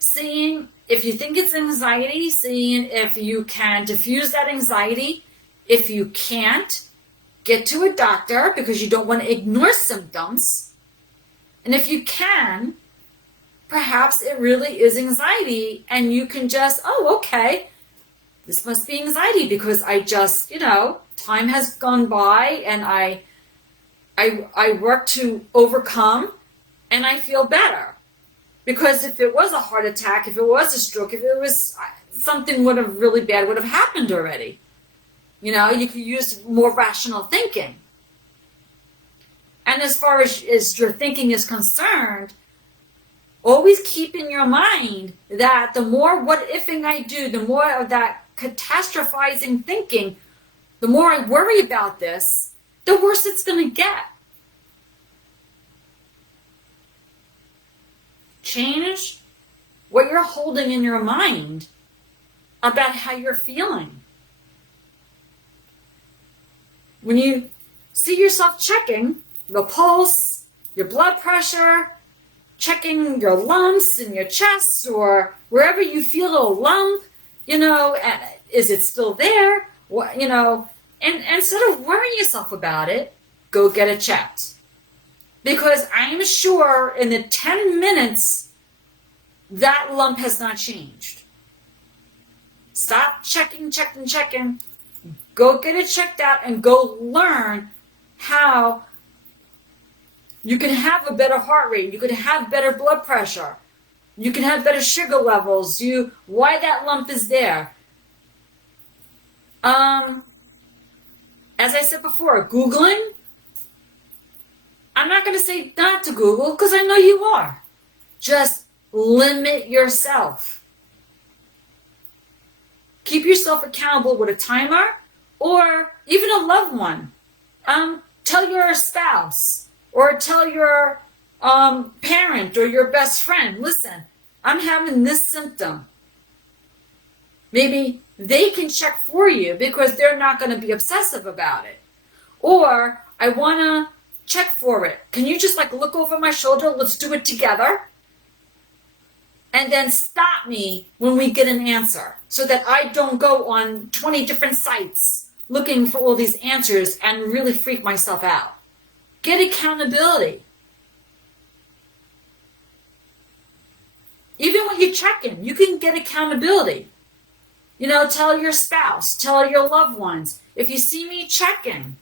seeing if you think it's anxiety, seeing if you can diffuse that anxiety. If you can't, get to a doctor because you don't want to ignore symptoms. And if you can, perhaps it really is anxiety and you can just, okay, this must be anxiety because I just, time has gone by and I work to overcome and I feel better. Because if it was a heart attack, if it was a stroke, if it was something really bad would have happened already. You could use more rational thinking. And as far as your thinking is concerned, always keep in your mind that the more what-ifing I do, the more of that catastrophizing thinking, the more I worry about this, the worse it's going to get. Change what you're holding in your mind about how you're feeling. When you see yourself checking the pulse, your blood pressure, checking your lumps in your chest or wherever you feel a lump, and is it still there? What, and instead of worrying yourself about it, go get it checked. Because I am sure in the 10 minutes, that lump has not changed. Stop checking. Go get it checked out and go learn how you can have a better heart rate. You can have better blood pressure. You can have better sugar levels. Why that lump is there. As I said before, Googling. I'm not going to say not to Google because I know you are. Just limit yourself. Keep yourself accountable with a timer or even a loved one. Tell your spouse or tell your parent or your best friend, listen, I'm having this symptom. Maybe they can check for you because they're not going to be obsessive about it. Or I want to check for it. Can you just look over my shoulder? Let's do it together. And then stop me when we get an answer so that I don't go on 20 different sites looking for all these answers and really freak myself out. Get accountability. Even when you're checking, you can get accountability. Tell your spouse, tell your loved ones, if you see me checking,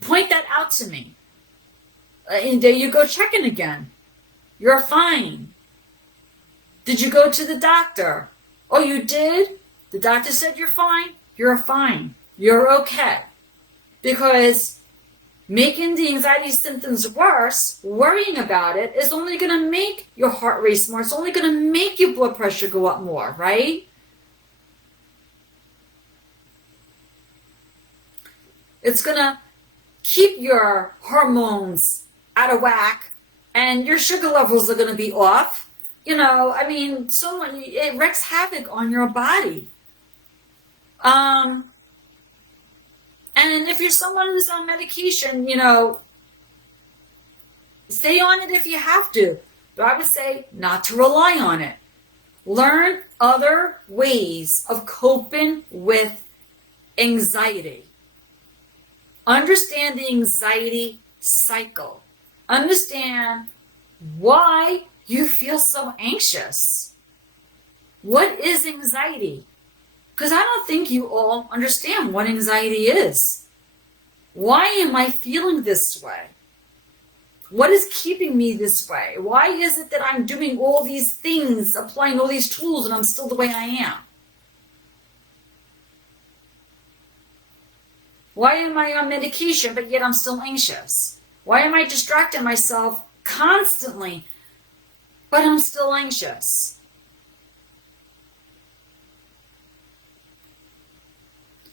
point that out to me. And there you go checking again. You're fine. Did you go to the doctor? Oh, you did? The doctor said you're fine? You're fine. You're okay. Because making the anxiety symptoms worse, worrying about it, is only going to make your heart race more. It's only going to make your blood pressure go up more, right? It's going to keep your hormones out of whack and your sugar levels are going to be off. It wreaks havoc on your body. And if you're someone who's on medication, stay on it if you have to. But I would say not to rely on it. Learn other ways of coping with anxiety. Understand the anxiety cycle. Understand why you feel so anxious. What is anxiety? Because I don't think you all understand what anxiety is. Why am I feeling this way? What is keeping me this way? Why is it that I'm doing all these things, applying all these tools, and I'm still the way I am? Why am I on medication, but yet I'm still anxious? Why am I distracting myself constantly, but I'm still anxious?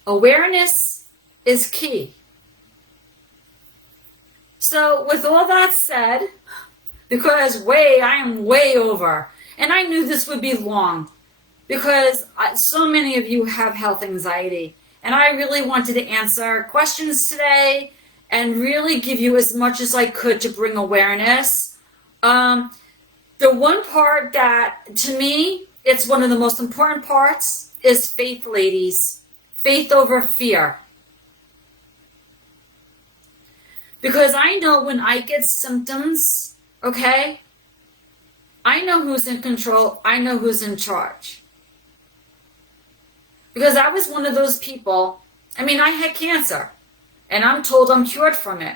Awareness is key. So with all that said, because I am way over, and I knew this would be long, because so many of you have health anxiety, and I really wanted to answer questions today and really give you as much as I could to bring awareness. The one part that, to me, it's one of the most important parts is faith, ladies. Faith over fear. Because I know when I get symptoms, okay, I know who's in control. I know who's in charge. Because I was one of those people, I had cancer. And I'm told I'm cured from it.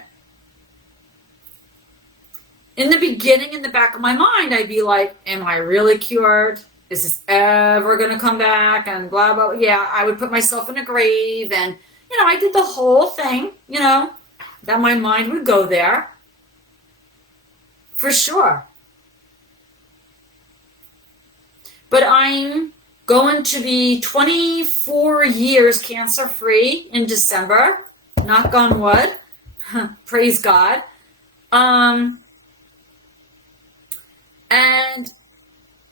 In the beginning, in the back of my mind, I'd be like, am I really cured? Is this ever going to come back? And blah, blah. Yeah, I would put myself in a grave. And, I did the whole thing, that my mind would go there. For sure. But I'm going to be 24 years cancer-free in December. Knock on wood. Praise God. And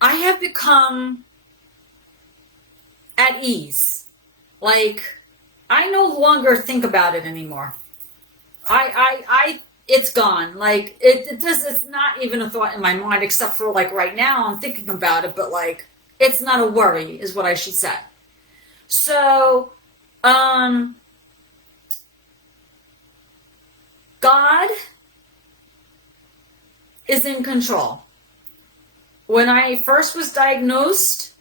I have become at ease. I no longer think about it anymore. I it's gone. Like it does. It's not even a thought in my mind, except for like right now I'm thinking about it. But like it's not a worry, is what I should say. So, God is in control. When I first was diagnosed,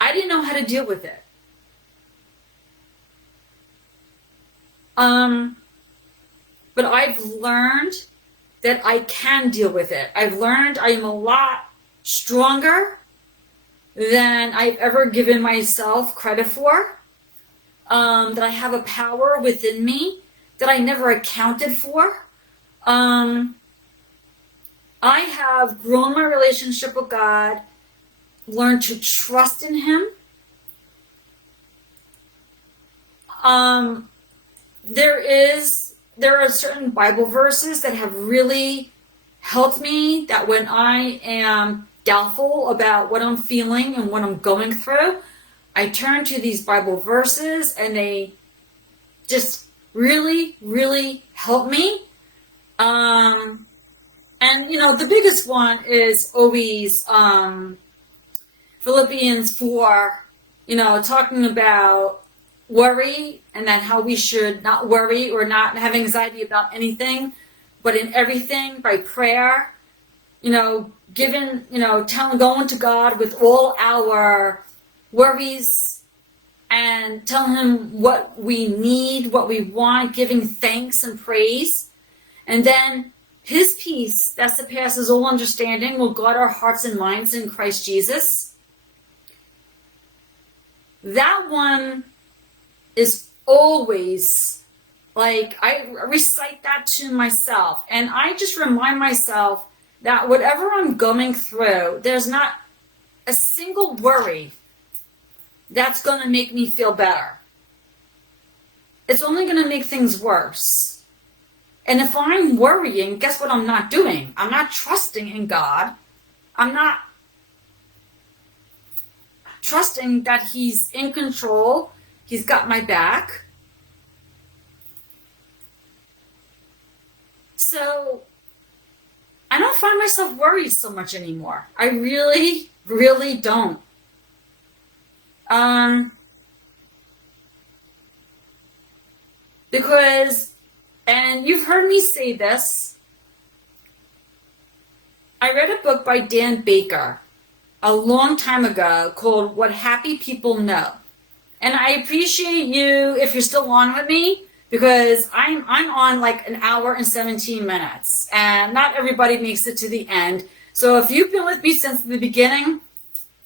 I didn't know how to deal with it. But I've learned that I can deal with it. I've learned I am a lot stronger than I've ever given myself credit for. That I have a power within me that I never accounted for. I have grown my relationship with God, learned to trust in Him. There are certain Bible verses that have really helped me, that when I am doubtful about what I'm feeling and what I'm going through, I turn to these Bible verses and they just really, really help me. And the biggest one is always Philippians 4, talking about worry, and that how we should not worry or not have anxiety about anything, but in everything by prayer, going to God with all our worries and telling Him what we need, what we want, giving thanks and praise. And then His peace that surpasses all understanding will guard our hearts and minds in Christ Jesus. That one is always, like, I recite that to myself, and I just remind myself that whatever I'm going through, there's not a single worry that's going to make me feel better. It's only going to make things worse. And if I'm worrying, guess what I'm not doing? I'm not trusting in God. I'm not trusting that He's in control. He's got my back. So I don't find myself worried so much anymore. I really, really don't. Because, and you've heard me say this, I read a book by Dan Baker a long time ago called What Happy People Know. And I appreciate you if you're still on with me, because I'm on like an hour and 17 minutes, and not everybody makes it to the end. So if you've been with me since the beginning,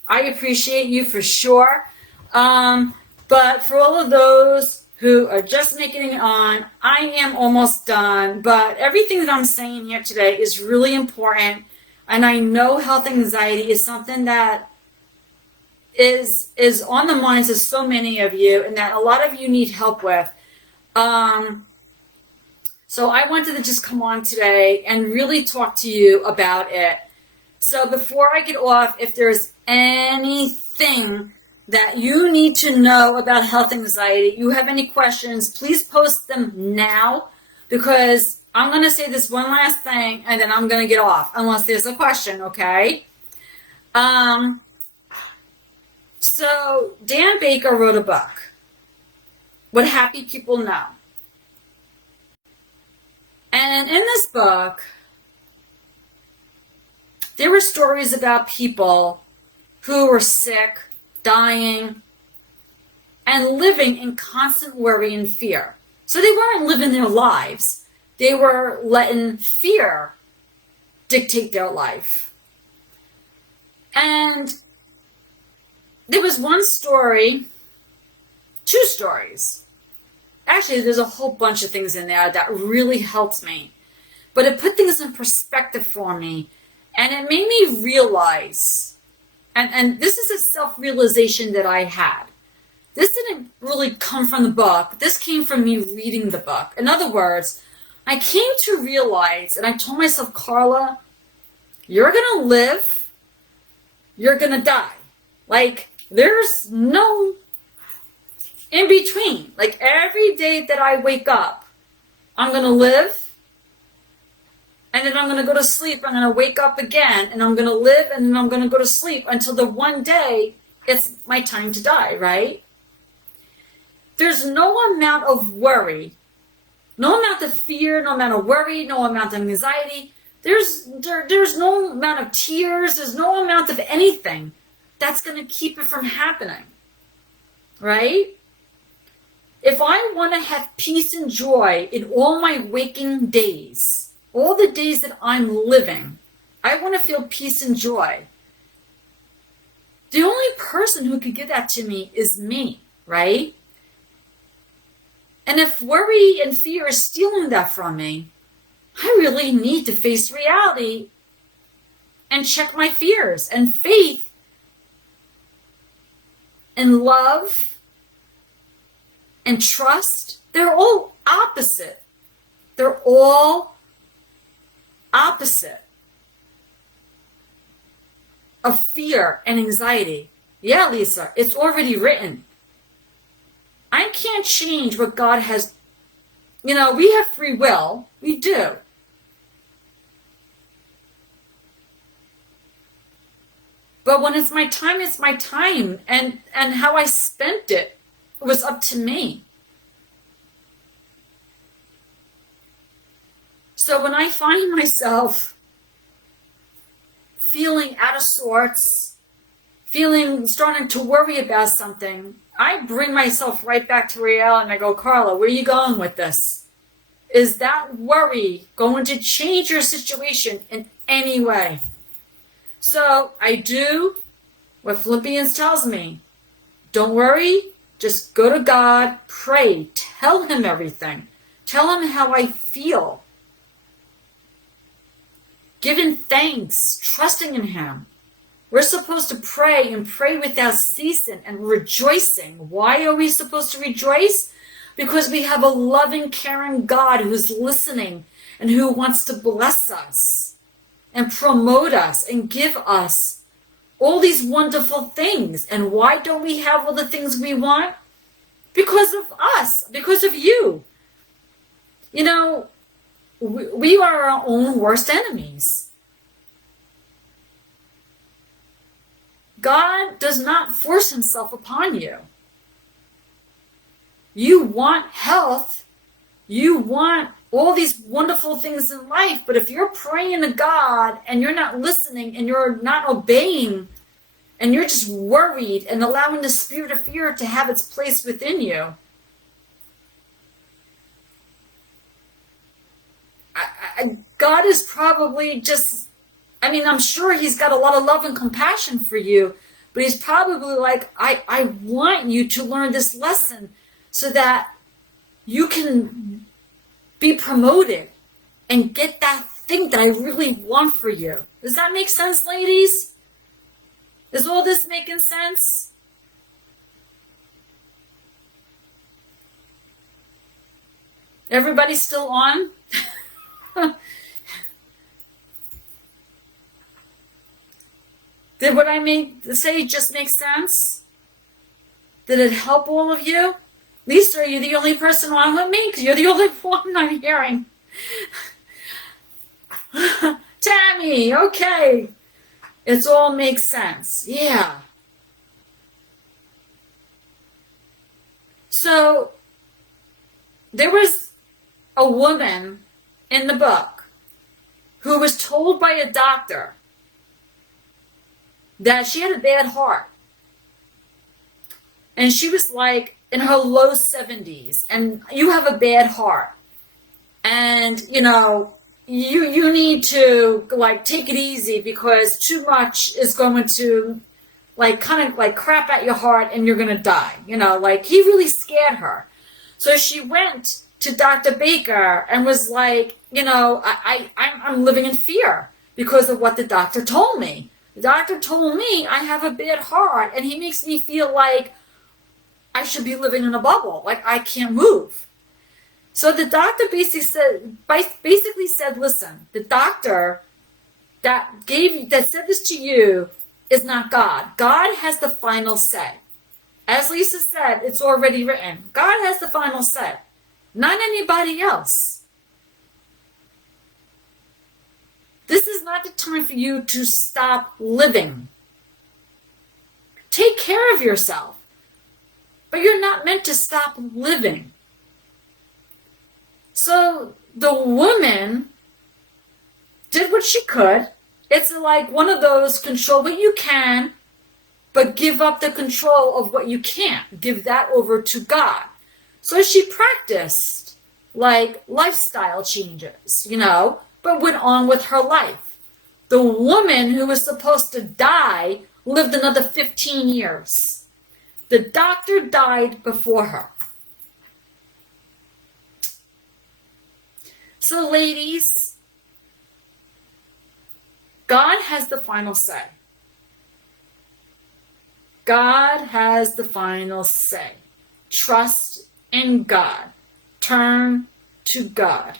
I appreciate you for sure. But for all of those who are just making it on, I am almost done. But everything that I'm saying here today is really important, and I know health anxiety is something that is on the minds of so many of you, and that a lot of you need help with. So I wanted to just come on today and really talk to you about it. So before I get off, if there's anything that you need to know about health anxiety, you have any questions, please post them now, because I'm going to say this one last thing and then I'm going to get off, unless there's a question, okay? So Dan Baker wrote a book, What Happy People Know. And in this book, there were stories about people who were sick, dying, and living in constant worry and fear. So they weren't living their lives. They were letting fear dictate their life. And there was one story, two stories. Actually, there's a whole bunch of things in there that really helped me. But it put things in perspective for me. And it made me realize, and this is a self-realization that I had. This didn't really come from the book. This came from me reading the book. In other words, I came to realize, and I told myself, Carla, you're going to live, you're going to die. Like, there's no in between. Like, every day that I wake up, I'm going to live, and then I'm going to go to sleep. I'm going to wake up again, and I'm going to live, and then I'm going to go to sleep until the one day it's my time to die, right? There's no amount of worry, no amount of fear, no amount of worry, no amount of anxiety. There's no amount of tears. There's no amount of anything that's going to keep it from happening, right? If I want to have peace and joy in all my waking days, all the days that I'm living, I want to feel peace and joy. The only person who could give that to me is me, right? And if worry and fear is stealing that from me, I really need to face reality and check my fears. And faith and love and trust, they're all opposite. They're all opposite of fear and anxiety. Yeah, Lisa, it's already written. I can't change what God has. We have free will. We do. But when it's my time, it's my time. And how I spent it was up to me. So when I find myself feeling out of sorts, starting to worry about something, I bring myself right back to reality and I go, Carla, where are you going with this? Is that worry going to change your situation in any way? So I do what Philippians tells me. Don't worry. Just go to God, pray, tell him everything. Tell him how I feel. Giving thanks, trusting in him. We're supposed to pray and pray without ceasing and rejoicing. Why are we supposed to rejoice? Because we have a loving, caring God who's listening and who wants to bless us and promote us and give us all these wonderful things. And why don't we have all the things we want? Because of us, because of you. We are our own worst enemies. God does not force himself upon you. You want health. You want all these wonderful things in life. But if you're praying to God and you're not listening and you're not obeying and you're just worried and allowing the spirit of fear to have its place within you, God is probably just, I'm sure he's got a lot of love and compassion for you, but he's probably like, I want you to learn this lesson so that you can be promoted and get that thing that I really want for you. Does that make sense, ladies? Is all this making sense? Everybody still on? Did what I say just make sense? Did it help all of you? Lisa, are you the only person on with me? Because you're the only one I'm hearing. Tammy, okay. It all makes sense. Yeah. So, there was a woman in the book who was told by a doctor that she had a bad heart. And she was like in her low 70s, and you have a bad heart. And, you need to take it easy because too much is going to kind of crap at your heart and you're going to die. He really scared her. So she went to Dr. Baker and was like, I'm living in fear because of what the doctor told me. The doctor told me I have a bad heart and he makes me feel like I should be living in a bubble, like I can't move. So the doctor basically said, listen, the doctor that said this to you is not God. God has the final say. As Lisa said, it's already written. God has the final say, not anybody else. This is not the time for you to stop living. Take care of yourself. But you're not meant to stop living. So the woman did what she could. It's like one of those control what you can, but give up the control of what you can't. Give that over to God. So she practiced like lifestyle changes, but went on with her life. The woman who was supposed to die lived another 15 years. The doctor died before her. So ladies, God has the final say. God has the final say. Trust in God. Turn to God.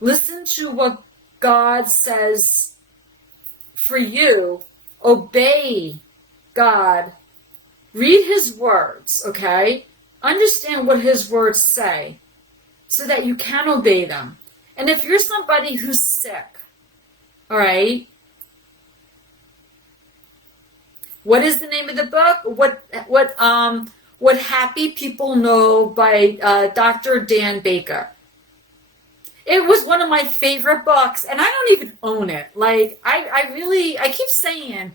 Listen to what God says for you. Obey God. Read his words, okay? Understand what his words say so that you can obey them. And if you're somebody who's sick, all right, what is the name of the book? What Happy People Know by Dr. Dan Baker. It was one of my favorite books, and I don't even own it. Like, I keep saying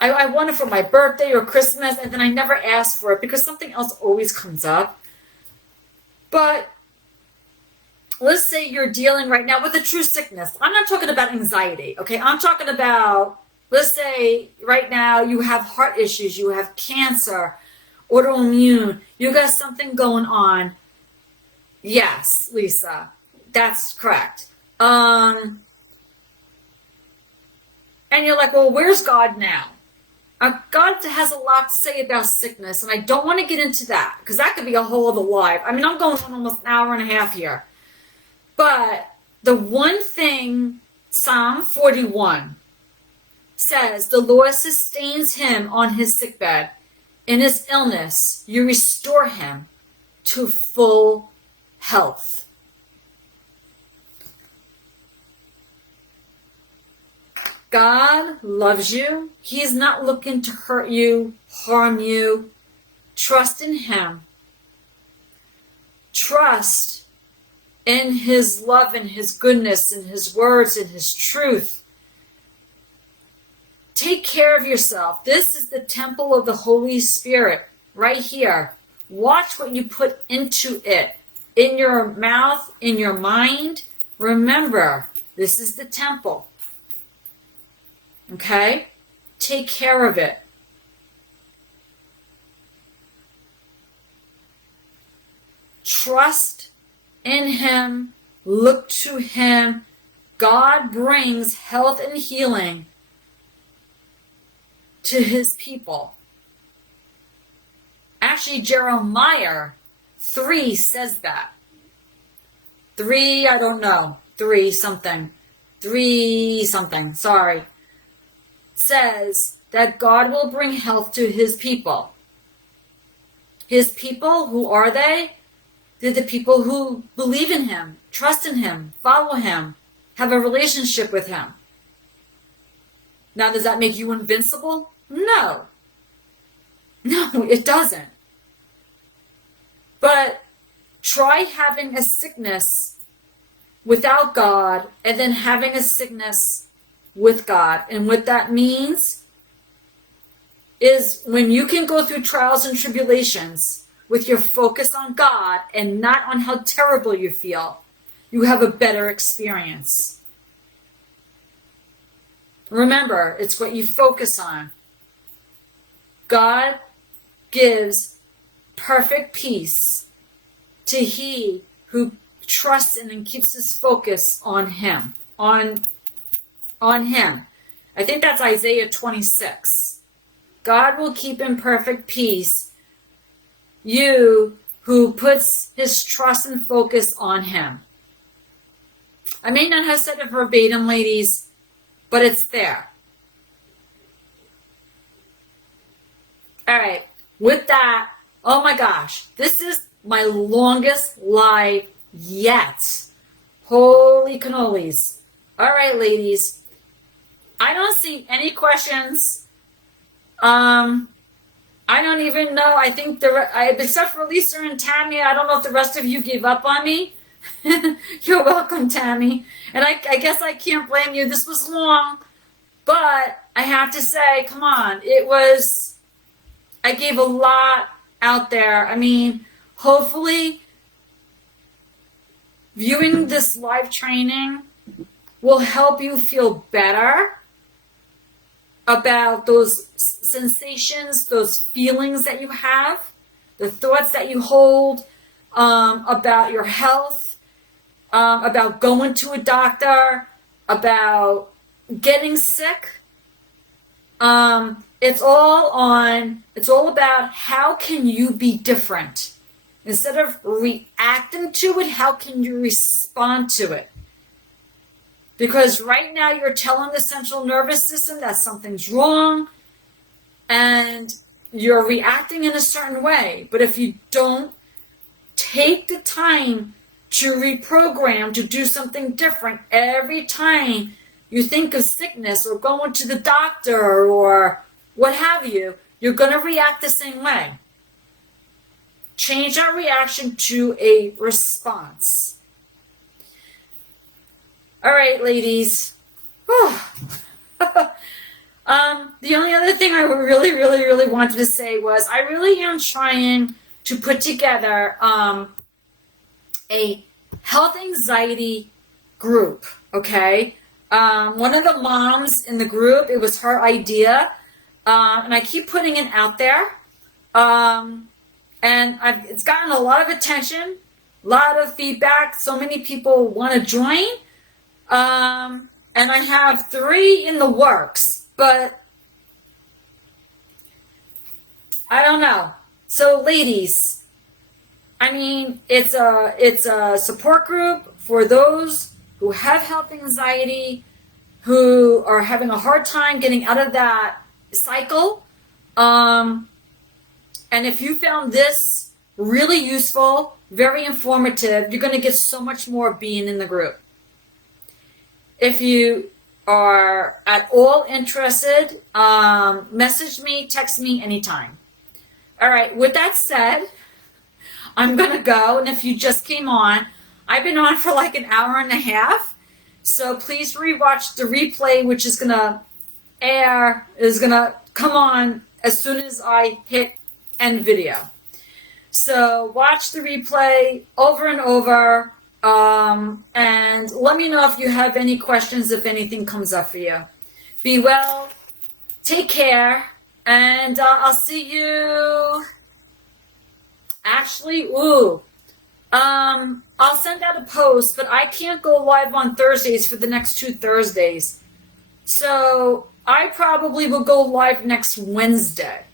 I want it for my birthday or Christmas, and then I never ask for it because something else always comes up. But let's say you're dealing right now with a true sickness. I'm not talking about anxiety, okay? I'm talking about, let's say right now you have heart issues, you have cancer, autoimmune, you got something going on. Yes, Lisa, that's correct. And you're like, well, where's God now? God has a lot to say about sickness, and I don't want to get into that because that could be a whole other life. I mean, I'm going on almost an hour and a half here. But the one thing, Psalm 41 says, the Lord sustains him on his sickbed. In his illness, you restore him to full health. God loves you. He is not looking to hurt you, harm you. Trust in him. Trust in his love and his goodness and his words and his truth. Take care of yourself. This is the temple of the Holy Spirit right here. Watch what you put into it. In your mouth, in your mind. Remember, this is the temple. Okay? Take care of it. Trust in him. Look to him. God brings health and healing to his people. Actually, Jeremiah 3 says that. 3, I don't know. 3 something. Sorry. Says that God will bring health to his people. His people, who are they? They're the people who believe in him, trust in him, follow him, have a relationship with him. Now, does that make you invincible? No. No, it doesn't. But try having a sickness without God and then having a sickness with God. And what that means is when you can go through trials and tribulations with your focus on God and not on how terrible you feel, you have a better experience. Remember, it's what you focus on. God gives perfect peace to he who trusts in and keeps his focus on him. On him. I think that's Isaiah 26. God will keep in perfect peace you who puts his trust and focus on him. I may not have said it verbatim, ladies, but it's there. All right. With that, oh my gosh, this is my longest live yet. Holy cannolis. All right, ladies. I don't see any questions. I don't even know. I think except for Lisa and Tammy, I don't know if the rest of you gave up on me. You're welcome, Tammy. And I guess I can't blame you. This was long, but I have to say, come on. I gave a lot out there. I mean, hopefully, viewing this live training will help you feel better about those sensations, those feelings that you have, the thoughts that you hold about your health, about going to a doctor, about getting sick. It's all about how can you be different. Instead of reacting to it, how can you respond to it? Because right now you're telling the central nervous system that something's wrong and you're reacting in a certain way. But if you don't take the time to reprogram, to do something different every time you think of sickness or going to the doctor or what have you, you're going to react the same way. Change our reaction to a response. All right, ladies. The only other thing I really, really, really wanted to say was I really am trying to put together a health anxiety group, okay? One of the moms in the group, it was her idea, and I keep putting it out there. And it's gotten a lot of attention, a lot of feedback. So many people want to join. And I have 3 in the works, but I don't know. So ladies, I mean, it's a support group for those who have health anxiety, who are having a hard time getting out of that cycle. And if you found this really useful, very informative, you're going to get so much more being in the group. If you are at all interested, message me, text me anytime. All right, with that said, I'm going to go. And if you just came on, I've been on for like an hour and a half. So please rewatch the replay, which is going to come on as soon as I hit end video. So watch the replay over and over. And let me know if you have any questions, if anything comes up for you. Be well, take care, and I'll see you. Actually, I'll send out a post, but I can't go live on Thursdays for the next 2 Thursdays. So I probably will go live next Wednesday.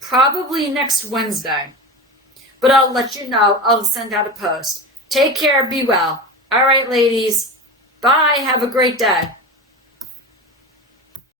Probably next Wednesday. But I'll let you know. I'll send out a post. Take care. Be well. All right, ladies. Bye. Have a great day.